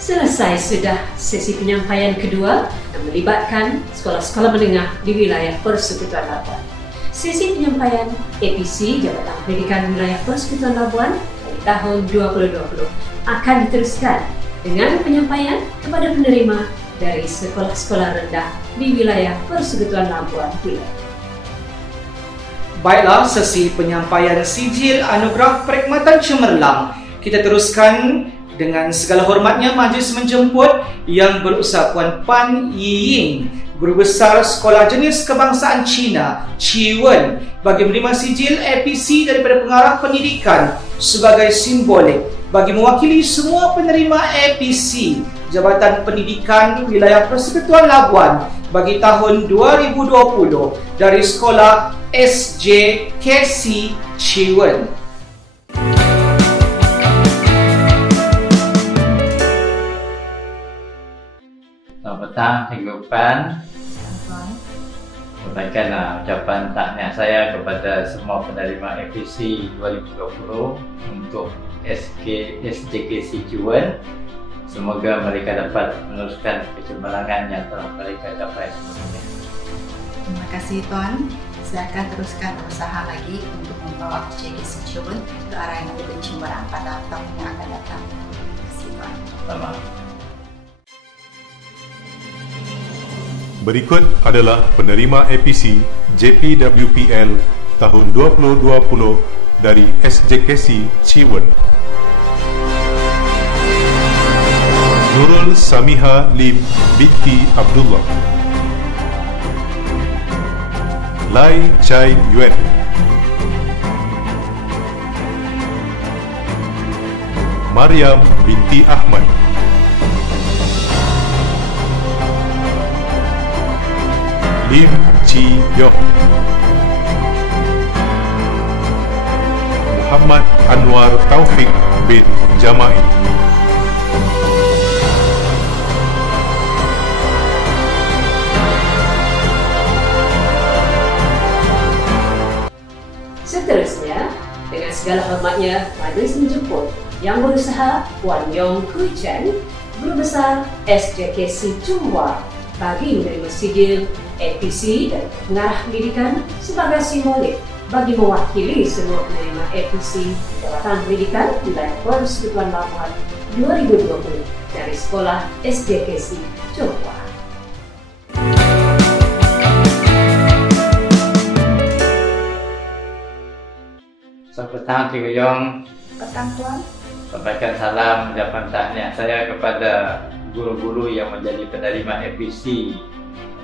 Selesai sudah sesi penyampaian kedua yang melibatkan sekolah-sekolah menengah di wilayah Persekutuan Labuan. Sesi penyampaian APC Jabatan Pendidikan Wilayah Persekutuan Labuan dari tahun 2020 akan diteruskan dengan penyampaian kepada penerima dari sekolah-sekolah rendah di wilayah Persekutuan Labuan Wilayah. Baiklah, sesi penyampaian sijil anugerah perkhidmatan cemerlang kita teruskan dengan segala hormatnya majlis menjemput yang berusaha Puan Pan Yiying, Guru Besar Sekolah Jenis Kebangsaan Cina, Chi Wen, bagi menerima sijil APC daripada pengarah pendidikan sebagai simbolik bagi mewakili semua penerima APC Jabatan Pendidikan Wilayah Persekutuan Labuan bagi tahun 2020 dari Sekolah SJKC Chi Wen. Selamat petang, Cikgu Pan. Sampaikan ucapan tahniah saya kepada semua penerima APC 2020 untuk SJKC Chi Wen. Semoga mereka dapat meneruskan kecemerlangan yang telah mereka capai sebelumnya. Terima kasih, Tuan. Saya akan teruskan berusaha lagi untuk membawa SJKC Chi Wen ke arah yang lebih cemerlang pada tahun yang akan datang. Terima kasih, Tuan. Selamat. Berikut adalah penerima APC JPWPL tahun 2020 dari SJKC Chi Wen. Nurul Samiha Lim binti Abdullah, Lai Chai Yuen, Maryam binti Ahmad, Lim Chi Yong, Muhammad Anwar Taufik bin Jamai, Seterusnya, dengan segala hormatnya majlis menjemput yang berusaha Puan Yong Kui Chen, Guru Besar SJKC Chunghua, bagi menerima sijil APC dan pengarah pendidikan sebagai simbolik bagi mewakili semua penerima APC Jabatan Pendidikan Wilayah Persekutuan Labuan 2020 dari Sekolah SJKC Chunghua. Selamat petang, Cikgu Yong. Petang, Tuan. Sampaikan salam ucapan tahniah saya kepada guru-guru yang menjadi penerima APC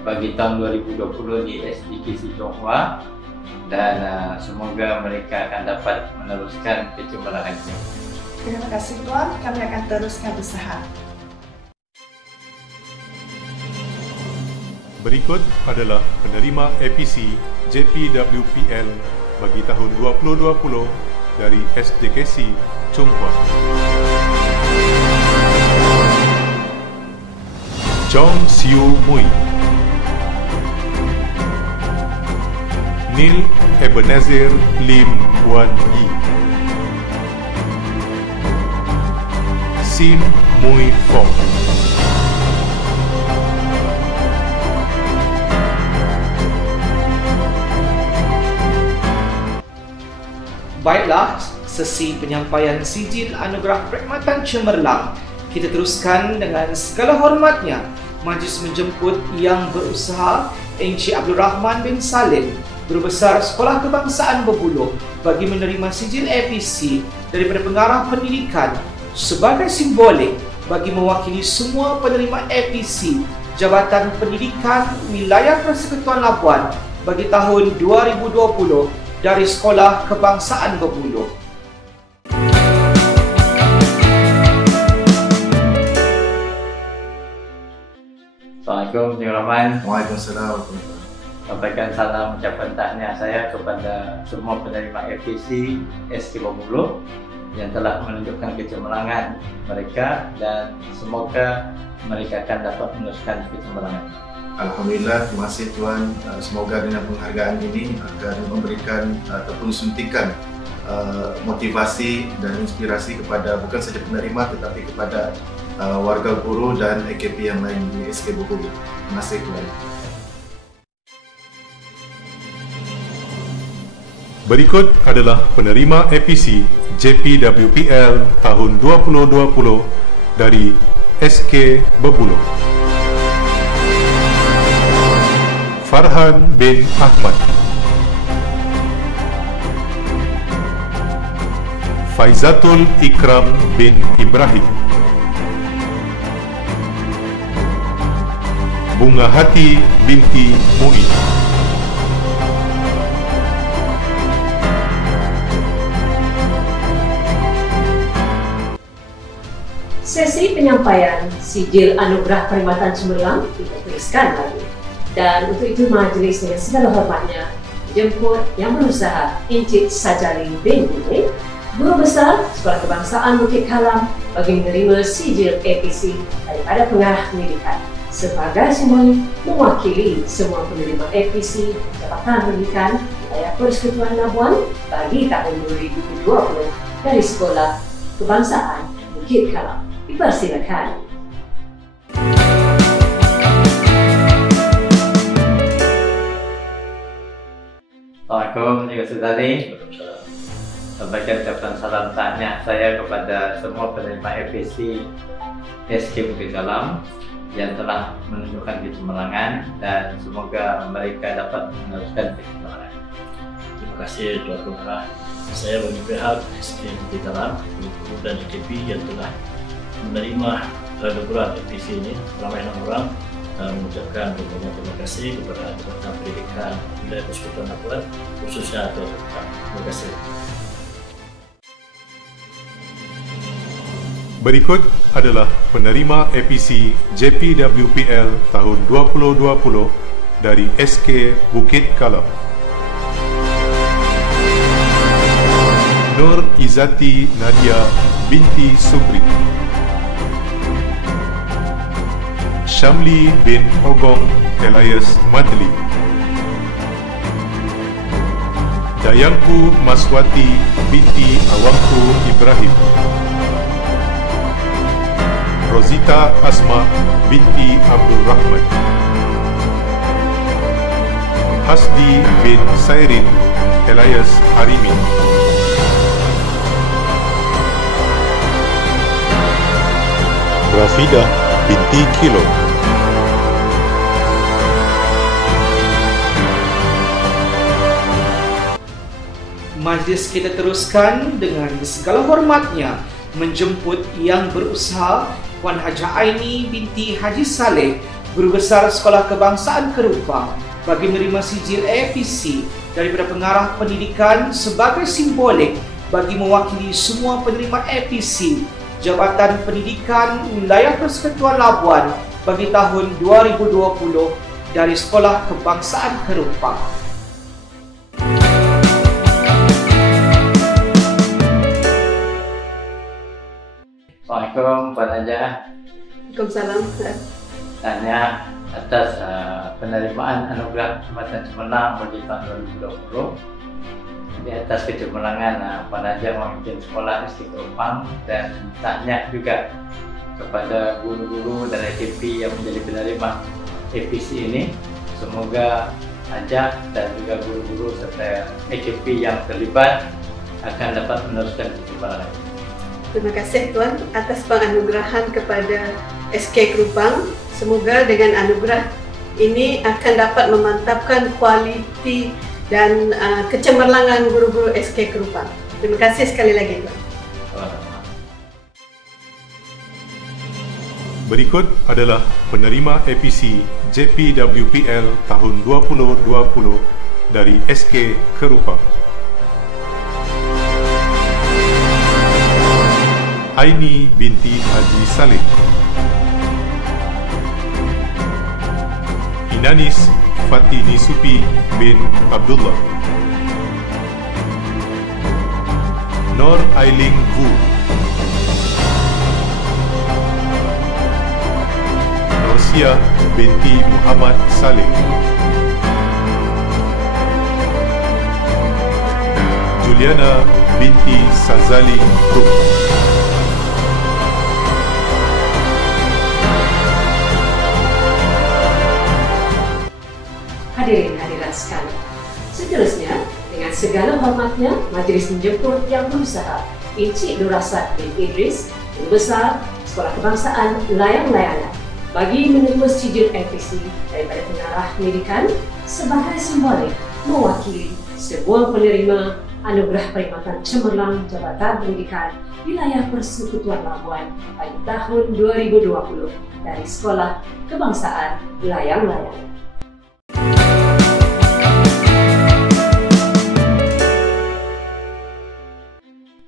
bagi tahun 2020 di SJKC Chunghua, dan semoga mereka akan dapat meneruskan kecemerlangannya. Terima kasih, Tuan. Kami akan teruskan usaha. Berikut adalah penerima APC JPWPL bagi tahun 2020 dari SJKC Chunghua. Chong Siu Mui, Neil Ebenezer Lim Wan Yi, Sim Mui Fong, Baiklah, sesi penyampaian sijil anugerah perkhidmatan cemerlang kita teruskan dengan segala hormatnya majlis menjemput yang berusaha Encik Abdul Rahman bin Salim, Guru Besar Sekolah Kebangsaan Bebuluh, bagi menerima sijil APC daripada pengarah pendidikan sebagai simbolik bagi mewakili semua penerima APC Jabatan Pendidikan Wilayah Persekutuan Labuan bagi tahun 2020 dari Sekolah Kebangsaan Bebuluh. Assalamualaikum, Encik Rahman. Waalaikumsalam. Sampaikan salam ucapan tahniah saya kepada semua penerima APC SK Bebuluh yang telah menunjukkan kecemerlangan mereka, dan semoga mereka akan dapat meneruskan kecemerlangan. Alhamdulillah, terima kasih Tuan. Semoga dengan penghargaan ini akan memberikan ataupun suntikan motivasi dan inspirasi kepada bukan saja penerima tetapi kepada warga guru dan AKP yang lain di SK Bebuluh. Terima kasih Tuan. Berikut adalah penerima APC JPWPL tahun 2020 dari SK Bebuluh. Farhan bin Ahmad, Faizatul Ikram bin Ibrahim, Bunga Hati binti Mu'in, Sesi penyampaian sijil anugerah perkhidmatan cemerlang diteruskan lagi, dan untuk itu majlis dengan segala hormatnya menjemput yang berusaha Encik Sajalin bin Mu'in, Guru Besar Sekolah Kebangsaan Bukit Kalam, bagi menerima sijil APC daripada pengarah pendidikan sebagai simbolik mewakili semua penerima APC Jabatan Pendidikan Wilayah Persekutuan Labuan bagi tahun 2020 dari Sekolah Kebangsaan Bukit Kalam. Dipersilakan. Assalamualaikum, Encik Sudari. Sampaikan ucapan salam tahniah saya kepada semua penerima APC SK Bukit Kalam yang telah menunjukkan kecemerlangan, dan semoga mereka dapat meneruskan kecemerlangan. Terima kasih Tuan Pengarah. Saya bagi pihak SK Bukit Kalam, guru dan AKP yang telah menerima anugerah APC ini ramai orang, mengucapkan banyak terima kasih kepada Jabatan Pendidikan Wilayah Persekutuan Labuan, khususnya Tuan Pengarah. Terima kasih. Berikut adalah penerima APC JPWPL tahun 2020 dari SK Bukit Kalam. Nur Izzati Nadia binti Subri, Syamli bin Ogong Elias Madli, Dayangku Maswati binti Awangku Ibrahim, Rozita Asma binti Abdul Rahman, Hasdi bin Sairin Elias Harimi, Rafidah binti Kilo, Majlis kita teruskan dengan segala hormatnya menjemput yang berusaha Puan Hajah Aini binti Haji Saleh, Guru Besar Sekolah Kebangsaan Kerupang, bagi menerima sijil APC daripada pengarah pendidikan sebagai simbolik bagi mewakili semua penerima APC Jabatan Pendidikan Wilayah Persekutuan Labuan bagi tahun 2020 dari Sekolah Kebangsaan Kerupang. Assalamualaikum Puan Hajah. Waalaikumsalam. Tanya atas penerimaan anugerah perkhidmatan cemerlang bagi tahun 2020. Di atas kecemerlangan Puan Hajah memimpin sekolah SK Kerupang, dan tanya juga kepada guru-guru dan AKP yang menjadi penerima APC ini. Semoga Hajah dan juga guru-guru serta AKP yang terlibat akan dapat meneruskan kecemerlangan. Terima kasih Tuan atas penganugerahan kepada SK Kerupang Semoga dengan anugerah ini akan dapat memantapkan kualiti dan kecemerlangan guru-guru SK Kerupang. Terima kasih sekali lagi, Tuan. Berikut adalah penerima APC JPWPL tahun 2020 dari SK Kerupang. Aini binti Haji Salim, Inanis Fatini Supi bin Abdullah, Nur Ailing Vu, Norsia binti Muhammad Saleh, Juliana binti Sazali Rum, Hadirin hadirat sekalian. Seterusnya, dengan segala hormatnya, majlis menjemput yang berusaha Encik Nur Rasad bin Idris, Guru Besar Sekolah Kebangsaan Layang-Layangan, bagi menerima sijil APC daripada pengarah pendidikan sebagai simbolik mewakili sebuah penerima anugerah perkhidmatan cemerlang Jabatan Pendidikan Wilayah Persekutuan Labuan bagi tahun 2020 dari Sekolah Kebangsaan Layang-Layangan.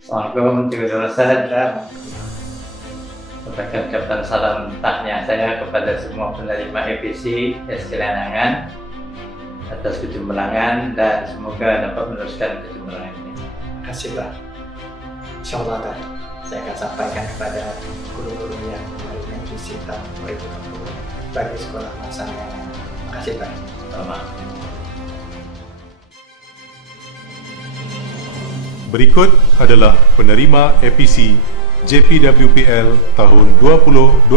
Assalamualaikum Encik Nur Rasad dan sampaikan ucapan salam tahniah saya kepada semua penerima APC SK Layang-Layangan atas kecemerlangan dan semoga dapat meneruskan kecemerlangan ini. Terima kasih, Pak. InsyaAllah Pak, saya akan sampaikan kepada guru-guru yang menerima APC tahun 2020 bagi Sekolah Kebangsaan Layang-Layangan. Terima kasih, Pak. Selamat. Berikut adalah penerima APC JPWPL tahun 2020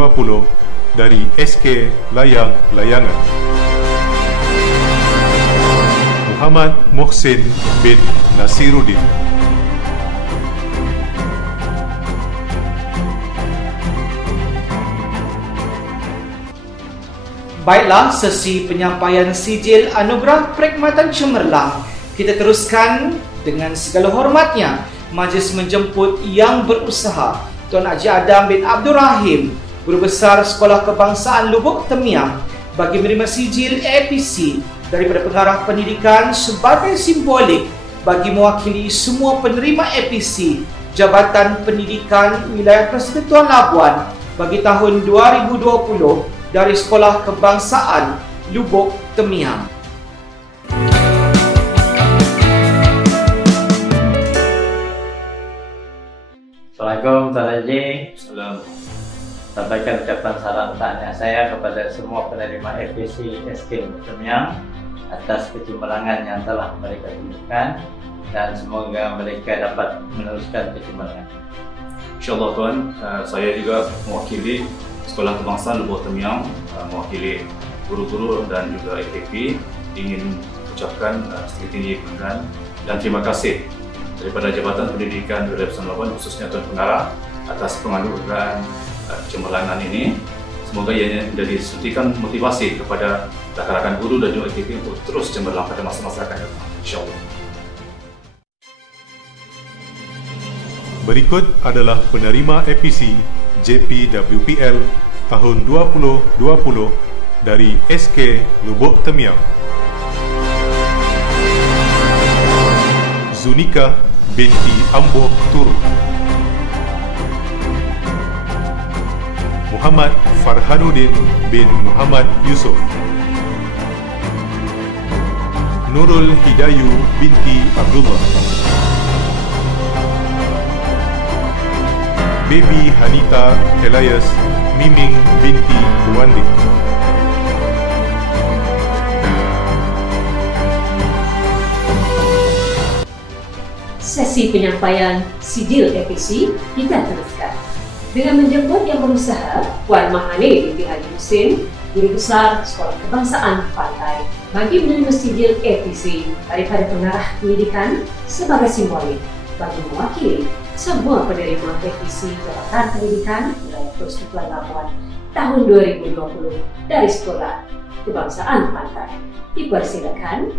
dari SK Layang-Layangan. Muhammad Muhsin bin Nasiruddin, Baiklah, sesi penyampaian sijil anugerah perkhidmatan cemerlang kita teruskan dengan segala hormatnya. Majlis menjemput yang berusaha Tuan Haji Adam bin Abdul Rahim, Guru Besar Sekolah Kebangsaan Lubuk Temiang, bagi menerima sijil APC daripada pengarah pendidikan sebagai simbolik bagi mewakili semua penerima APC Jabatan Pendidikan Wilayah Persekutuan Labuan bagi tahun 2020 dari Sekolah Kebangsaan Lubuk Temiang. Assalamualaikum Tuan Haji. Sampaikan ucapan salam tahniah saya kepada semua penerima APC SK Lubuk Temiang atas kecemerlangan yang telah mereka tunjukkan dan semoga mereka dapat meneruskan kecemerlangan. InsyaAllah Tuan, saya juga mewakili Sekolah Kebangsaan Lubuk Temiang, mewakili guru-guru dan juga AKP, ingin ucapkan setinggi-tinggi penghargaan dan terima kasih daripada Jabatan Pendidikan Wilayah Persekutuan Labuan, khususnya Tuan Pengarah, atas penganugeraan cemerlangan ini. Semoga ia menjadi suntikan motivasi kepada rakan-rakan guru dan juga AKP untuk terus cemerlang pada masa-masa akan datang, insyaAllah. Berikut adalah penerima APC JPWPL tahun 2020 dari SK Lubuk Temiang. Zunika binti Ambo Turu, Muhammad Farhanuddin bin Muhammad Yusuf, Nurul Hidayu binti Abdullah, Baby Hanita Elias Miming binti Wandi, Sesi penyampaian sijil APC kita teruskan dengan menjemput yang berusaha Puan Mahani binti Haji Husin, Guru Besar Sekolah Kebangsaan Pantai, bagi menerima sijil APC daripada pengarah pendidikan sebagai simbolik bagi mewakili semua penerima APC Jabatan Pendidikan Wilayah Persekutuan Labuan tahun 2020 dari Sekolah Kebangsaan Pantai. Dipersilakan.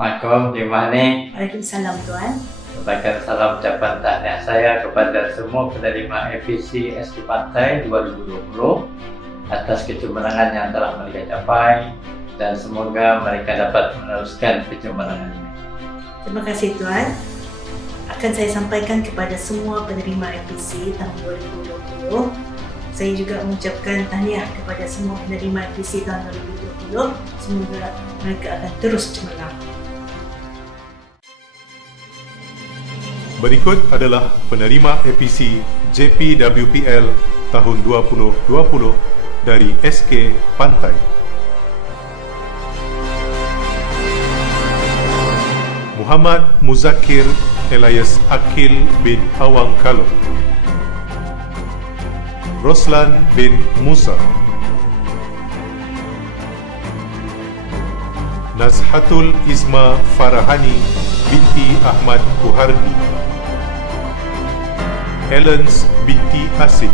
Assalamualaikum, gimana? Waalaikumsalam Tuan. Sampaikan salam ucapan tahniah saya kepada semua penerima FPC SK Pantai 2020 atas kecemerlangan yang telah mereka capai dan semoga mereka dapat meneruskan kecemerlangannya. Terima kasih Tuan. Akan saya sampaikan kepada semua penerima FPC tahun 2020. Saya juga mengucapkan tahniah kepada semua penerima FPC tahun 2020. Semoga mereka akan terus cemerlang. Berikut adalah penerima APC JPWPL tahun 2020 dari SK Pantai. Muhammad Muzakir Elias Akil bin Awang Kalo, Roslan bin Musa, Nazhatul Isma Farahani binti Ahmad Kuhardi, Elens binti Asid,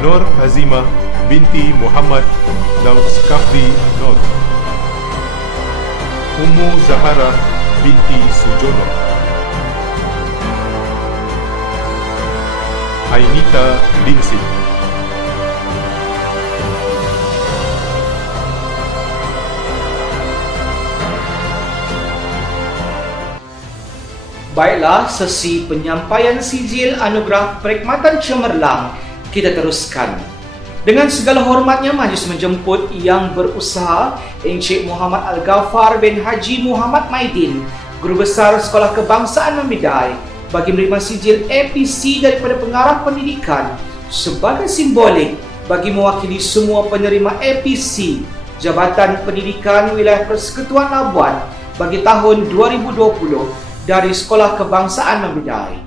Nur Azimah binti Muhammad Dauskafri Nur, Ummu Zahara binti Sujono, Ainita Dinsip. Baiklah, sesi penyampaian sijil anugerah perkhidmatan cemerlang kita teruskan. Dengan segala hormatnya majlis menjemput yang berusaha Encik Muhammad Al-Ghaffar bin Haji Muhammad Maidin, Guru Besar Sekolah Kebangsaan Membidai, bagi menerima sijil APC daripada pengarah pendidikan sebagai simbolik bagi mewakili semua penerima APC Jabatan Pendidikan Wilayah Persekutuan Labuan bagi tahun 2020 dari Sekolah Kebangsaan Membidai.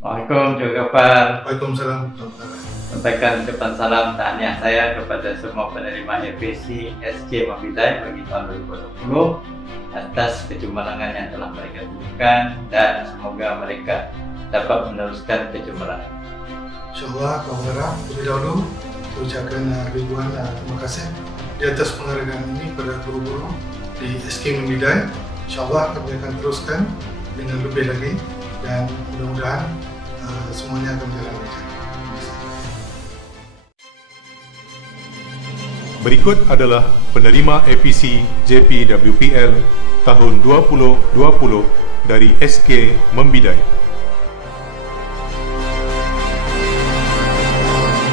Assalamualaikum juga Pak. Waalaikumsalam. Sampaikan ucapan salam tahniah saya kepada semua penerima APC SK Membidai bagi tahun 2020 atas kecemerlangan yang telah mereka tunjukkan dan semoga mereka dapat meneruskan kecemerlangan. InsyaAllah, Pak Mengarah, lebih dahulu saya ucapkan ribuan terima kasih di atas penghargaan ini kepada guru-guru di SK Membidai. InsyaAllah kami akan teruskan dengan lebih lagi dan mudah-mudahan semuanya akan berjalan lancar. Berikut adalah penerima APC JPWPL tahun 2020 dari SK Membidai.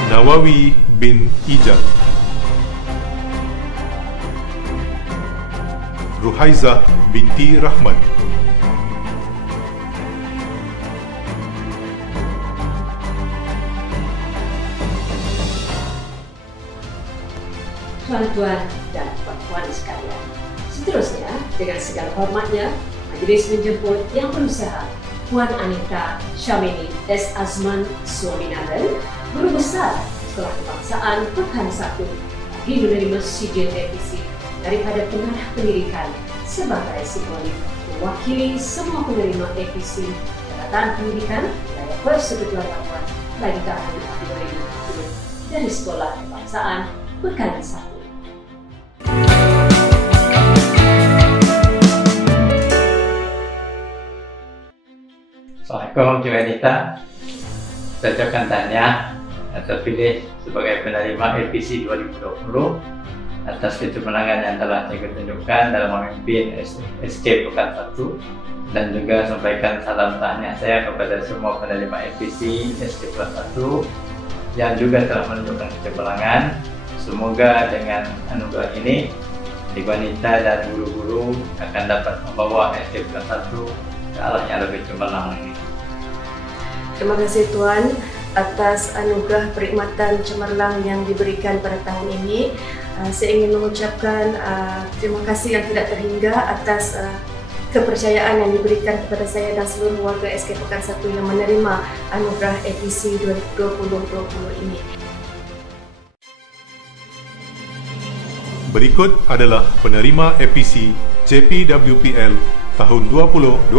Nawawi bin Ijal, Ruhaizah binti Rahman, Tuan-tuan dan puan-puan sekalian. Seterusnya, dengan segala hormatnya, majlis menjemput yang berusaha Puan Anita Syamini S. Azman Suaminathan, Guru Besar Sekolah Kebangsaan Pekan 1, bagi menerima sijil APC daripada pengarah pendidikan sebagai simbolik mewakili semua penerima APC Jabatan Pendidikan Wilayah Persekutuan Labuan bagi tahun 2020 dari Sekolah Kebangsaan Pekan 1. Assalamualaikum Cik Wanita. Saya ucapkan tahniah terpilih sebagai penerima APC 2020 atas kecemerlangan yang telah saya tunjukkan dalam memimpin SK Pekan 1 dan juga sampaikan salam tahniah saya kepada semua penerima APC SK Pekan 1 yang juga telah menunjukkan kecemerlangan. Semoga dengan anugerah ini Cik Wanita dan guru-guru akan dapat membawa SK Pekan 1 ke arah yang lebih cemerlang lagi. Terima kasih Tuan atas anugerah perkhidmatan cemerlang yang diberikan pada tahun ini. Saya ingin mengucapkan terima kasih yang tidak terhingga atas kepercayaan yang diberikan kepada saya dan seluruh warga SK Pekan 1 yang menerima anugerah APC 2020 ini. Berikut adalah penerima APC JPWPL tahun 2020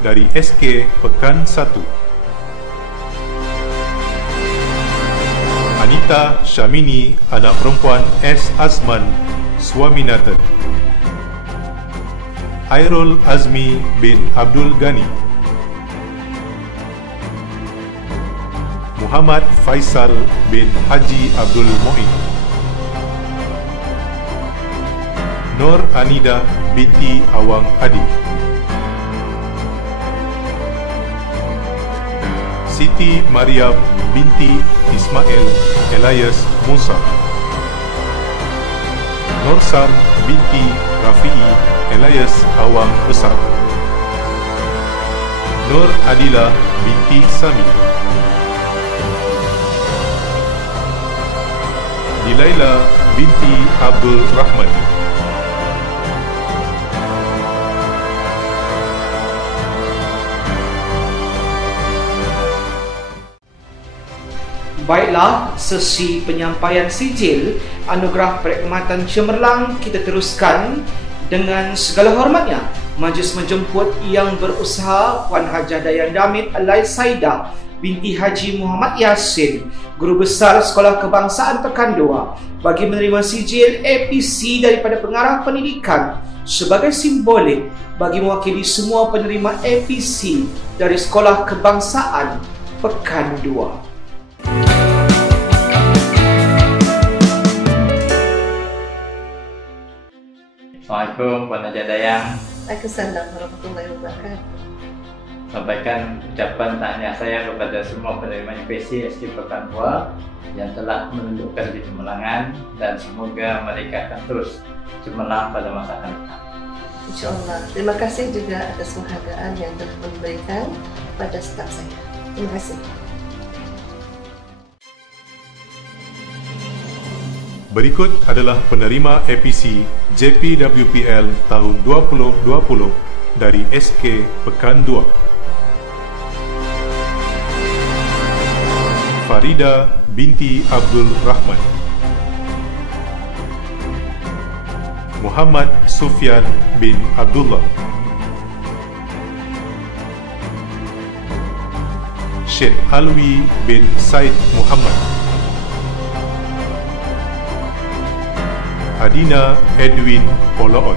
dari SK Pekan 1. Anita Syamini, anak perempuan S. Azman, Swaminathan. Airul Azmi bin Abdul Ghani. Muhammad Faisal bin Haji Abdul Mu'in. Nur Anida binti Awang Adi. Siti Mariam binti Ismail Elias Musa. Nursan binti Rafi'i Elias Awang Besar. Nur Adila binti Sami. Dilaila binti Abdul Rahman. Baiklah, sesi penyampaian sijil Anugerah Perkhidmatan Cemerlang kita teruskan dengan segala hormatnya Majlis Menjemput yang berusaha Puan Hajah Dayan Damit Alai Saidah binti Haji Muhammad Yasin, Guru Besar Sekolah Kebangsaan Pekan 2, bagi menerima sijil APC daripada Pengarah Pendidikan sebagai simbolik bagi mewakili semua penerima APC dari Sekolah Kebangsaan Pekan 2. Assalamualaikum Puan Hajah Dayang. Waalaikumsalam warahmatullahi wabarakatuh. Sampaikan ucapan tahniah saya kepada semua penerima APC SK Pekan 2 yang telah menunjukkan kecemerlangan dan semoga mereka akan terus cemerlang pada masa akan datang. InsyaAllah. Terima kasih juga atas penghargaan yang telah diberikan pada staf saya. Terima kasih. Berikut adalah penerima APC JPWPL tahun 2020 dari SK Pekan 2. Farida binti Abdul Rahman. Muhammad Sufyan bin Abdullah. Syed Alwi bin Said Muhammad. Adina Edwin Poloon.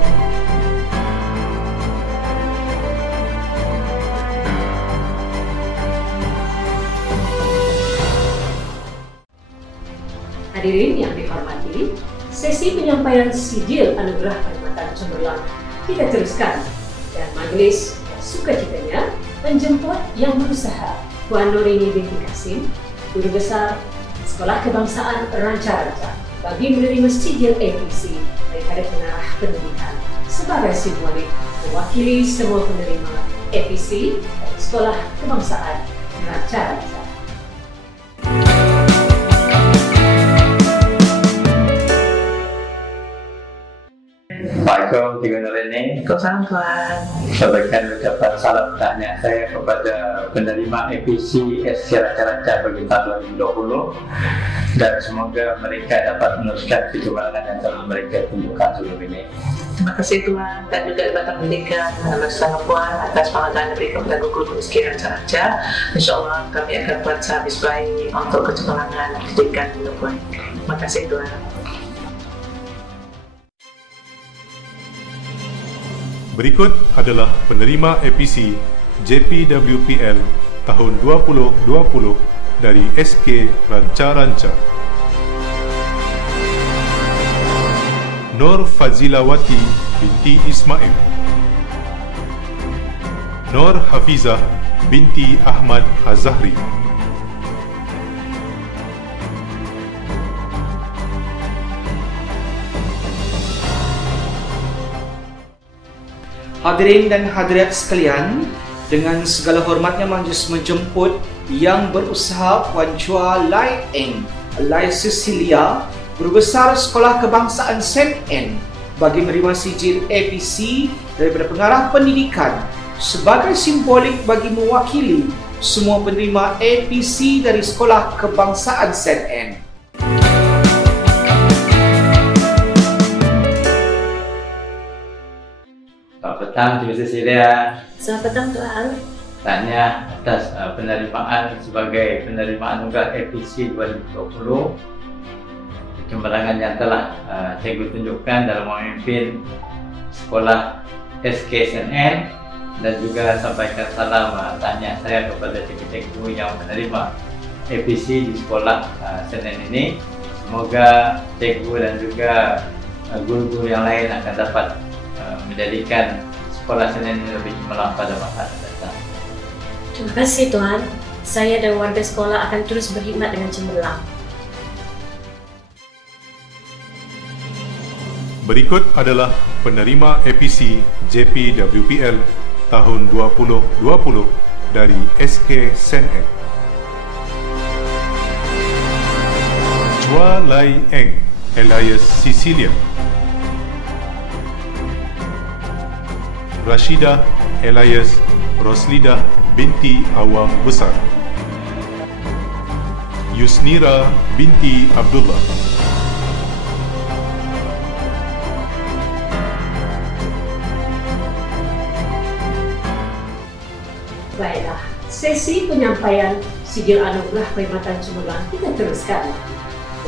Hadirin yang dihormati, sesi penyampaian sijil Anugerah Perkhidmatan Cemerlang kita teruskan dan majlis sukacitanya menjemput yang berusaha Puan Nurini binti Kasim, Guru Besar Sekolah Kebangsaan Ranca-Ranca, bagi menerima sijil APC daripada Pengarah Pendidikan sebagai simbolik mewakili semua penerima APC dari Sekolah Kebangsaan Ranca-Ranca. Assalamualaikum Cikgu Nurini. Waalaikumsalam Tuan. Sampaikan ucapan salam tahniah saya kepada penerima APC SK Ranca-Ranca bagi tahun 2020 dan semoga mereka dapat meneruskan kecemerlangan yang telah mereka tunjukkan sebelum ini. Terima kasih Tuan dan juga Jabatan Pendidikan bersama Puan atas penghargaan yang diberikan kepada guru SK Ranca-Ranca. InsyaAllah kami akan buat sehabis baik untuk kecemerlangan pendidikan untuk Puan. Terima kasih Tuan. Berikut adalah penerima APC JPWPL tahun 2020 dari SK Ranca-Ranca. Nur Fazilawati binti Ismail. Nur Hafizah binti Ahmad Az-Zahri. Hadirin dan hadirat sekalian, dengan segala hormatnya majlis menjemput yang berusaha Puan Chua Lai Eng, Lai Cecilia, Guru Besar Sekolah Kebangsaan Saint Anne, bagi menerima sijil APC daripada pengarah pendidikan sebagai simbolik bagi mewakili semua penerima APC dari Sekolah Kebangsaan St. Anne. Selamat petang, Cikgu Cecilia. Selamat petang, Tuan. Tanya atas penerimaan sebagai penerima anugerah APC 2020. Kecemerlangan yang telah Cikgu tunjukkan dalam memimpin Sekolah SK St. Anne dan juga sampaikan salam tanya saya kepada cikgu-cikgu yang menerima APC di Sekolah St. Anne ini. Semoga cikgu dan juga guru-guru yang lain akan dapat menjadikan Sekolah St. Anne lebih cemerlang pada masa datang. Terima kasih, Tuan. Saya dan warga sekolah akan terus berkhidmat dengan cemerlang. Berikut adalah penerima APC JPWPL tahun 2020 dari SK St. Anne. Chua Lai Eng alias Cecilia, Rashidah alias Roslidah binti Awang Besar, Yusnira binti Abdullah, Baiklah, sesi penyampaian sijil anugerah perkhidmatan cemerlang kita teruskan.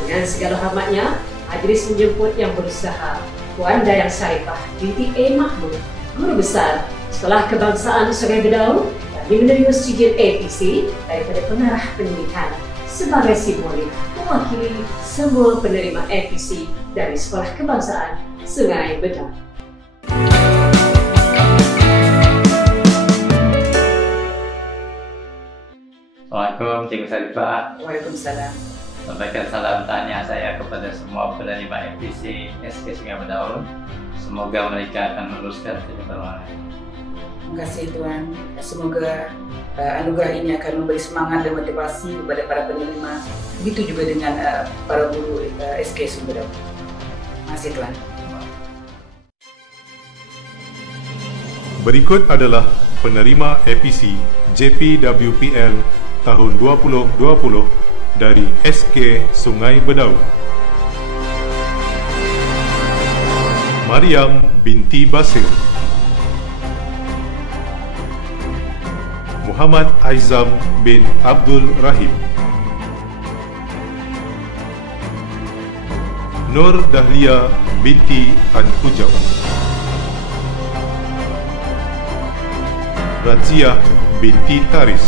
Dengan segala hormatnya, majlis menjemput yang berusaha Puan Dayang Sarifah binti A. Mahmud, Guru Besar Sekolah Kebangsaan Sungai Bedau, bagi menerima sijil APC daripada pengarah pendidikan sebagai simbolik mewakili semua penerima APC dari Sekolah Kebangsaan Sungai Bedau. Assalamualaikum, Cikgu Sarifah. Waalaikumsalam. Sampaikan salam tanya saya kepada semua penerima APC SK Sungai Bedau. Semoga mereka akan meneruskan penyebaran. Terima kasih, Tuan. Semoga anugerah ini akan memberi semangat dan motivasi kepada para penerima. Begitu juga dengan para guru SK Sungai Bedau. Terima kasih, Tuan. Berikut adalah penerima APC JPWPL tahun 2020 dari SK Sungai Bedau. Mariam binti Basir, Muhammad Aizam bin Abdul Rahim, Nur Dahlia binti An Hujau, Razia binti Taris,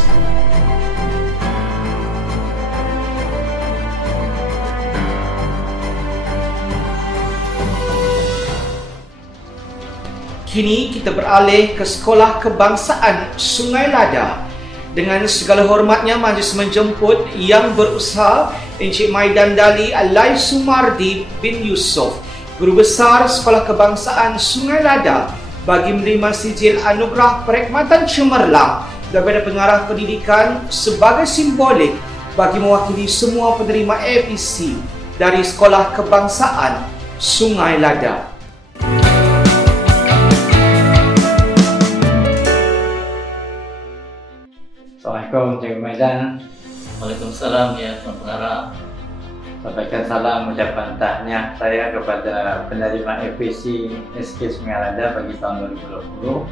Kini kita beralih ke Sekolah Kebangsaan Sungai Lada. Dengan segala hormatnya, majlis menjemput yang berusaha Encik Maidan Dali Alai Sumardi bin Yusof, Guru Besar Sekolah Kebangsaan Sungai Lada, bagi menerima sijil anugerah perkhidmatan cemerlang daripada pengarah pendidikan sebagai simbolik bagi mewakili semua penerima APC dari Sekolah Kebangsaan Sungai Lada. Assalamualaikum, Cikgu Maidan. Waalaikumsalam, ya Tuan Pengarah. Sampaikan salam ucapan tahniah saya kepada penerima APC SK Sungai Lada bagi tahun 2020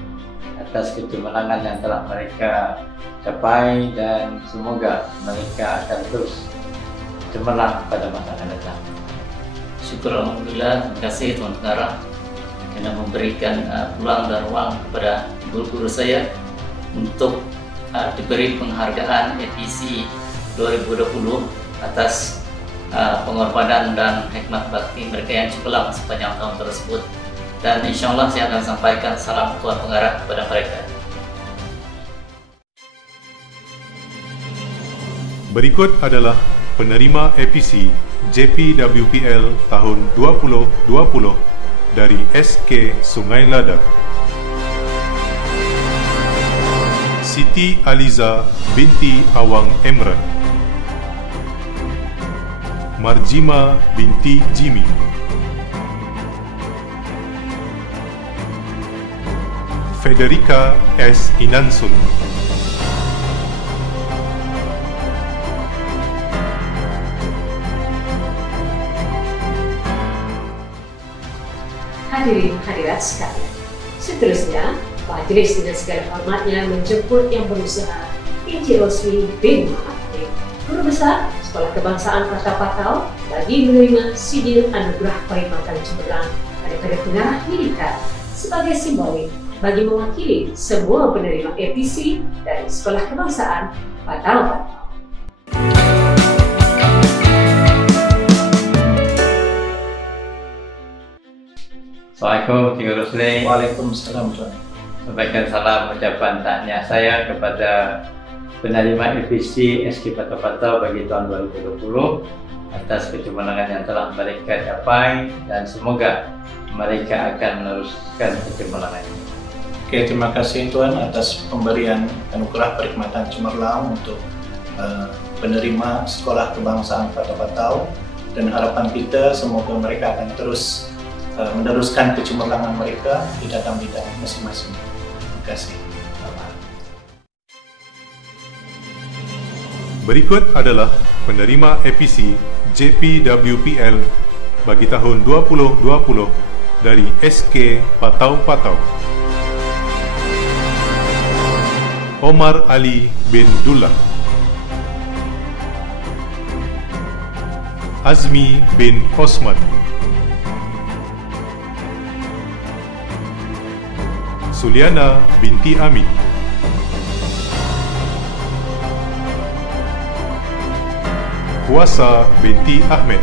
atas kecemerlangan yang telah mereka capai dan semoga mereka akan terus cemerlang pada masa akan datang. Syukur Alhamdulillah, terima kasih Tuan Pengarah kerana memberikan peluang dan ruang kepada guru-guru saya untuk diberi penghargaan APC 2020 atas pengorbanan dan hikmat bakti mereka yang cemerlang sepanjang tahun tersebut, dan insyaAllah saya akan sampaikan salam Tuan Pengarah kepada mereka. Berikut adalah penerima APC JPWPL tahun 2020 dari SK Sungai Lada. Siti Aliza binti Awang Emran, Marjima binti Jimmy, Federica S. Inansul. Hadirin hadirat sekalian, seterusnya Majlis dengan segala hormatnya menjemput yang berusaha Encik Rosli bin Muhammad Halim, Guru Besar Sekolah Kebangsaan Patau Patau, bagi menerima sijil anugerah perkhidmatan cemerlang daripada pengarah militer sebagai simbolik bagi mewakili semua penerima APC dari Sekolah Kebangsaan Patau Patau. Assalamualaikum, Cikgu Rosli. Waalaikumsalam, Tuan. Sampaikan salam ucapan tahniah saya kepada penerima APC SK Patau Patau bagi tahun 2020 atas kecemerlangan yang telah mereka capai, dan semoga mereka akan meneruskan kecemerlangan ini. Oke, terima kasih Tuan atas pemberian anugerah perkhidmatan cemerlang untuk penerima Sekolah Kebangsaan Patau Patau, dan harapan kita semoga mereka akan terus meneruskan kecemerlangan mereka di dalam bidang masing-masing. Terima kasih. Berikut adalah penerima APC JPWPL bagi tahun 2020 dari SK Patau Patau. Omar Ali bin Dullah, Azmi bin Osman, Suliana binti Amin, Puasa binti Ahmed,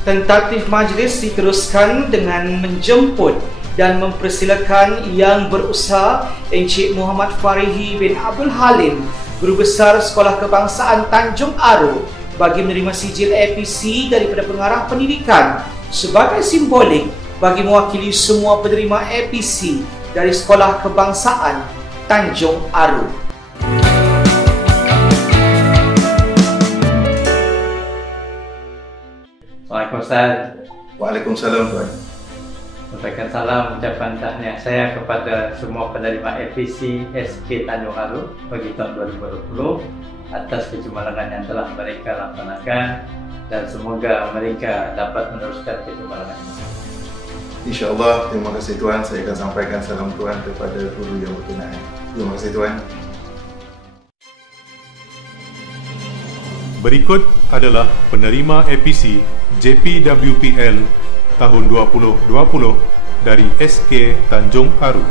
Tentatif majlis diteruskan dengan menjemput dan mempersilakan yang berusaha Encik Muhammad Farihi bin Abdul Halim, Guru Besar Sekolah Kebangsaan Tanjung Aru, bagi menerima sijil APC daripada pengarah pendidikan sebagai simbolik bagi mewakili semua penerima APC dari Sekolah Kebangsaan Tanjung Aru. Assalamualaikum Ustaz. Waalaikumsalam Tuan. Sampaikan salam ucapan tahniah saya kepada semua penerima APC SK Tanjung Aru bagi tahun 2020 atas kecemerlangan yang telah mereka laksanakan, dan semoga mereka dapat meneruskan kecemerlangan ini. InsyaAllah, terima kasih Tuan. Saya akan sampaikan salam Tuan kepada guru yang berkenaan. Terima kasih Tuan. Berikut adalah penerima APC JPWPL tahun 2020 dari SK Tanjung Aru.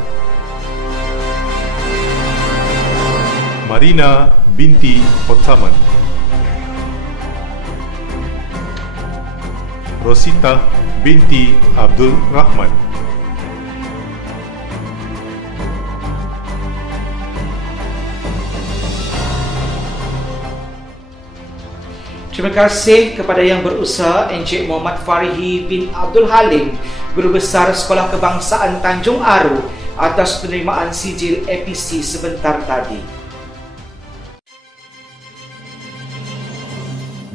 Marina binti Otsaman, Rosita binti Abdul Rahman, Terima kasih kepada yang berusaha Encik Muhammad Farihi bin Abdul Halim, Guru Besar Sekolah Kebangsaan Tanjung Aru, atas penerimaan sijil APC sebentar tadi.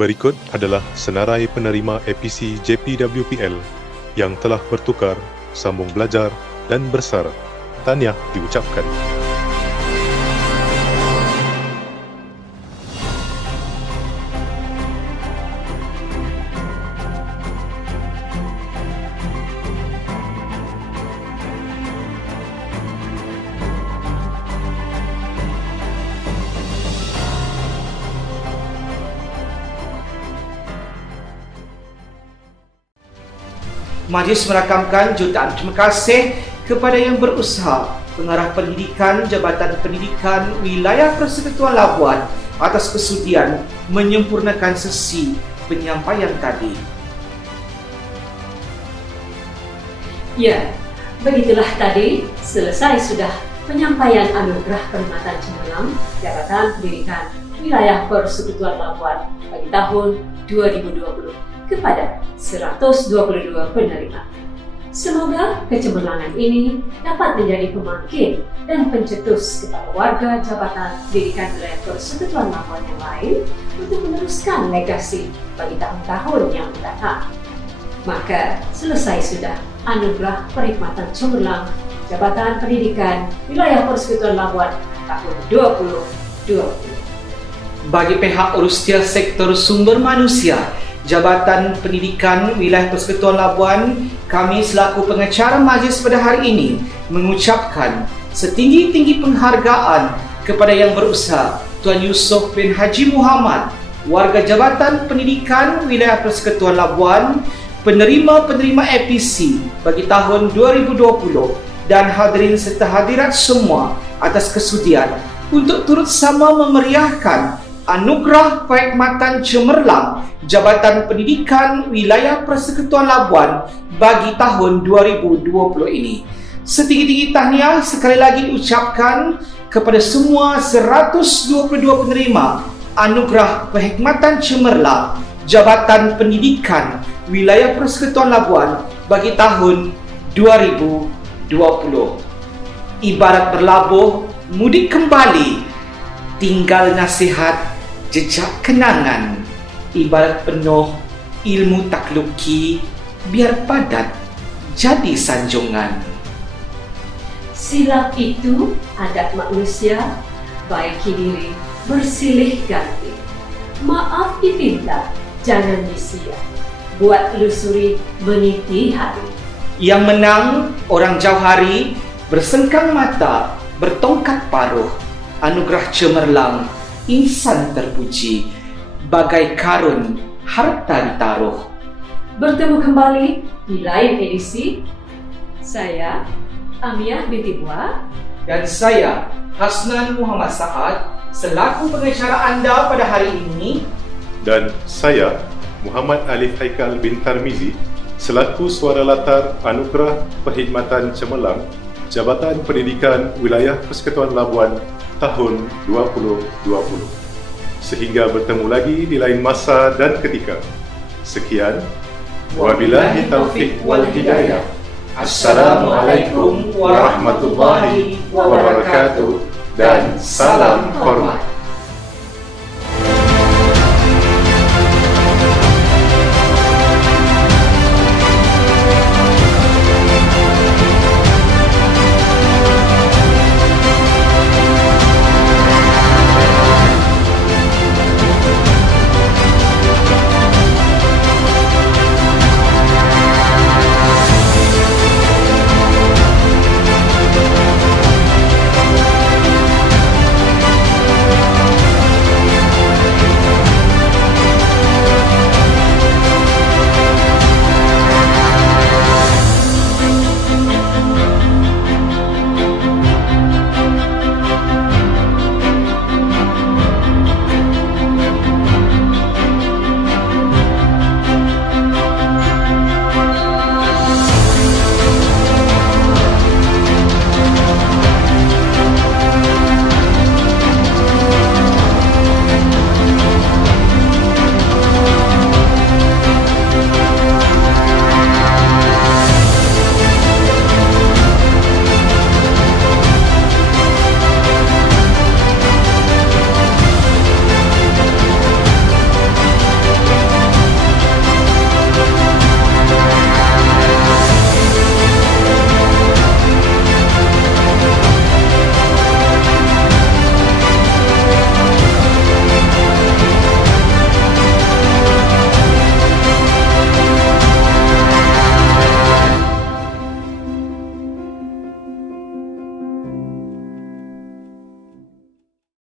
Berikut adalah senarai penerima APC JPWPL yang telah bertukar, sambung belajar dan bersara. Tahniah diucapkan. Majlis merakamkan jutaan terima kasih kepada yang berusaha Pengarah Pendidikan Jabatan Pendidikan Wilayah Persekutuan Labuan atas kesudian menyempurnakan sesi penyampaian tadi. Ya, begitulah tadi selesai sudah penyampaian anugerah perkhidmatan cemerlang Jabatan Pendidikan Wilayah Persekutuan Labuan bagi tahun 2020 kepada 122 penerima. Semoga kecemerlangan ini dapat menjadi pembangkit dan pencetus kepada warga Jabatan Pendidikan Wilayah Persekutuan Labuan yang lain untuk meneruskan legasi bagi tahun-tahun yang mendatang. Maka selesai sudah Anugerah Perkhidmatan Cemerlang Jabatan Pendidikan Wilayah Persekutuan Labuan tahun 2020. Bagi pihak Urustia Sektor Sumber Manusia Jabatan Pendidikan Wilayah Persekutuan Labuan, kami selaku pengacara majlis pada hari ini mengucapkan setinggi-tinggi penghargaan kepada Yang Berusaha Tuan Yusof bin Haji Muhammad, warga Jabatan Pendidikan Wilayah Persekutuan Labuan, penerima-penerima APC bagi tahun 2020 dan hadirin serta hadirat semua atas kesudian untuk turut sama memeriahkan Anugerah Perkhidmatan Cemerlang Jabatan Pendidikan Wilayah Persekutuan Labuan bagi tahun 2020 ini. Setinggi-tinggi tahniah sekali lagi diucapkan kepada semua 122 penerima Anugerah Perkhidmatan Cemerlang Jabatan Pendidikan Wilayah Persekutuan Labuan bagi tahun 2020. Ibarat berlabuh, mudik kembali, tinggal nasihat, jejak kenangan. Ibarat penuh ilmu takluki, biar padat jadi sanjungan. Silap itu adat manusia, baiki diri, bersilih ganti. Maaf dipinta, jangan disia. Buat telusuri meniti hari. Yang menang orang jauh hari, bersengkang mata, bertongkat paruh. Anugerah cemerlang, insan terpuji, bagai karun harta ditaruh. Bertemu kembali di lain edisi. Saya Amiah binti Buah dan saya Hasnan Muhammad Saad selaku pengacara anda pada hari ini, dan saya Muhammad Alif Haikal bin Tarmizi selaku suara latar Anugerah Perkhidmatan Cemerlang Jabatan Pendidikan Wilayah Persekutuan Labuan tahun 2020. Sehingga bertemu lagi di lain masa dan ketika. Sekian. Wabillahi taufiq wal hidayah. Assalamualaikum warahmatullahi wabarakatuh dan salam hormat.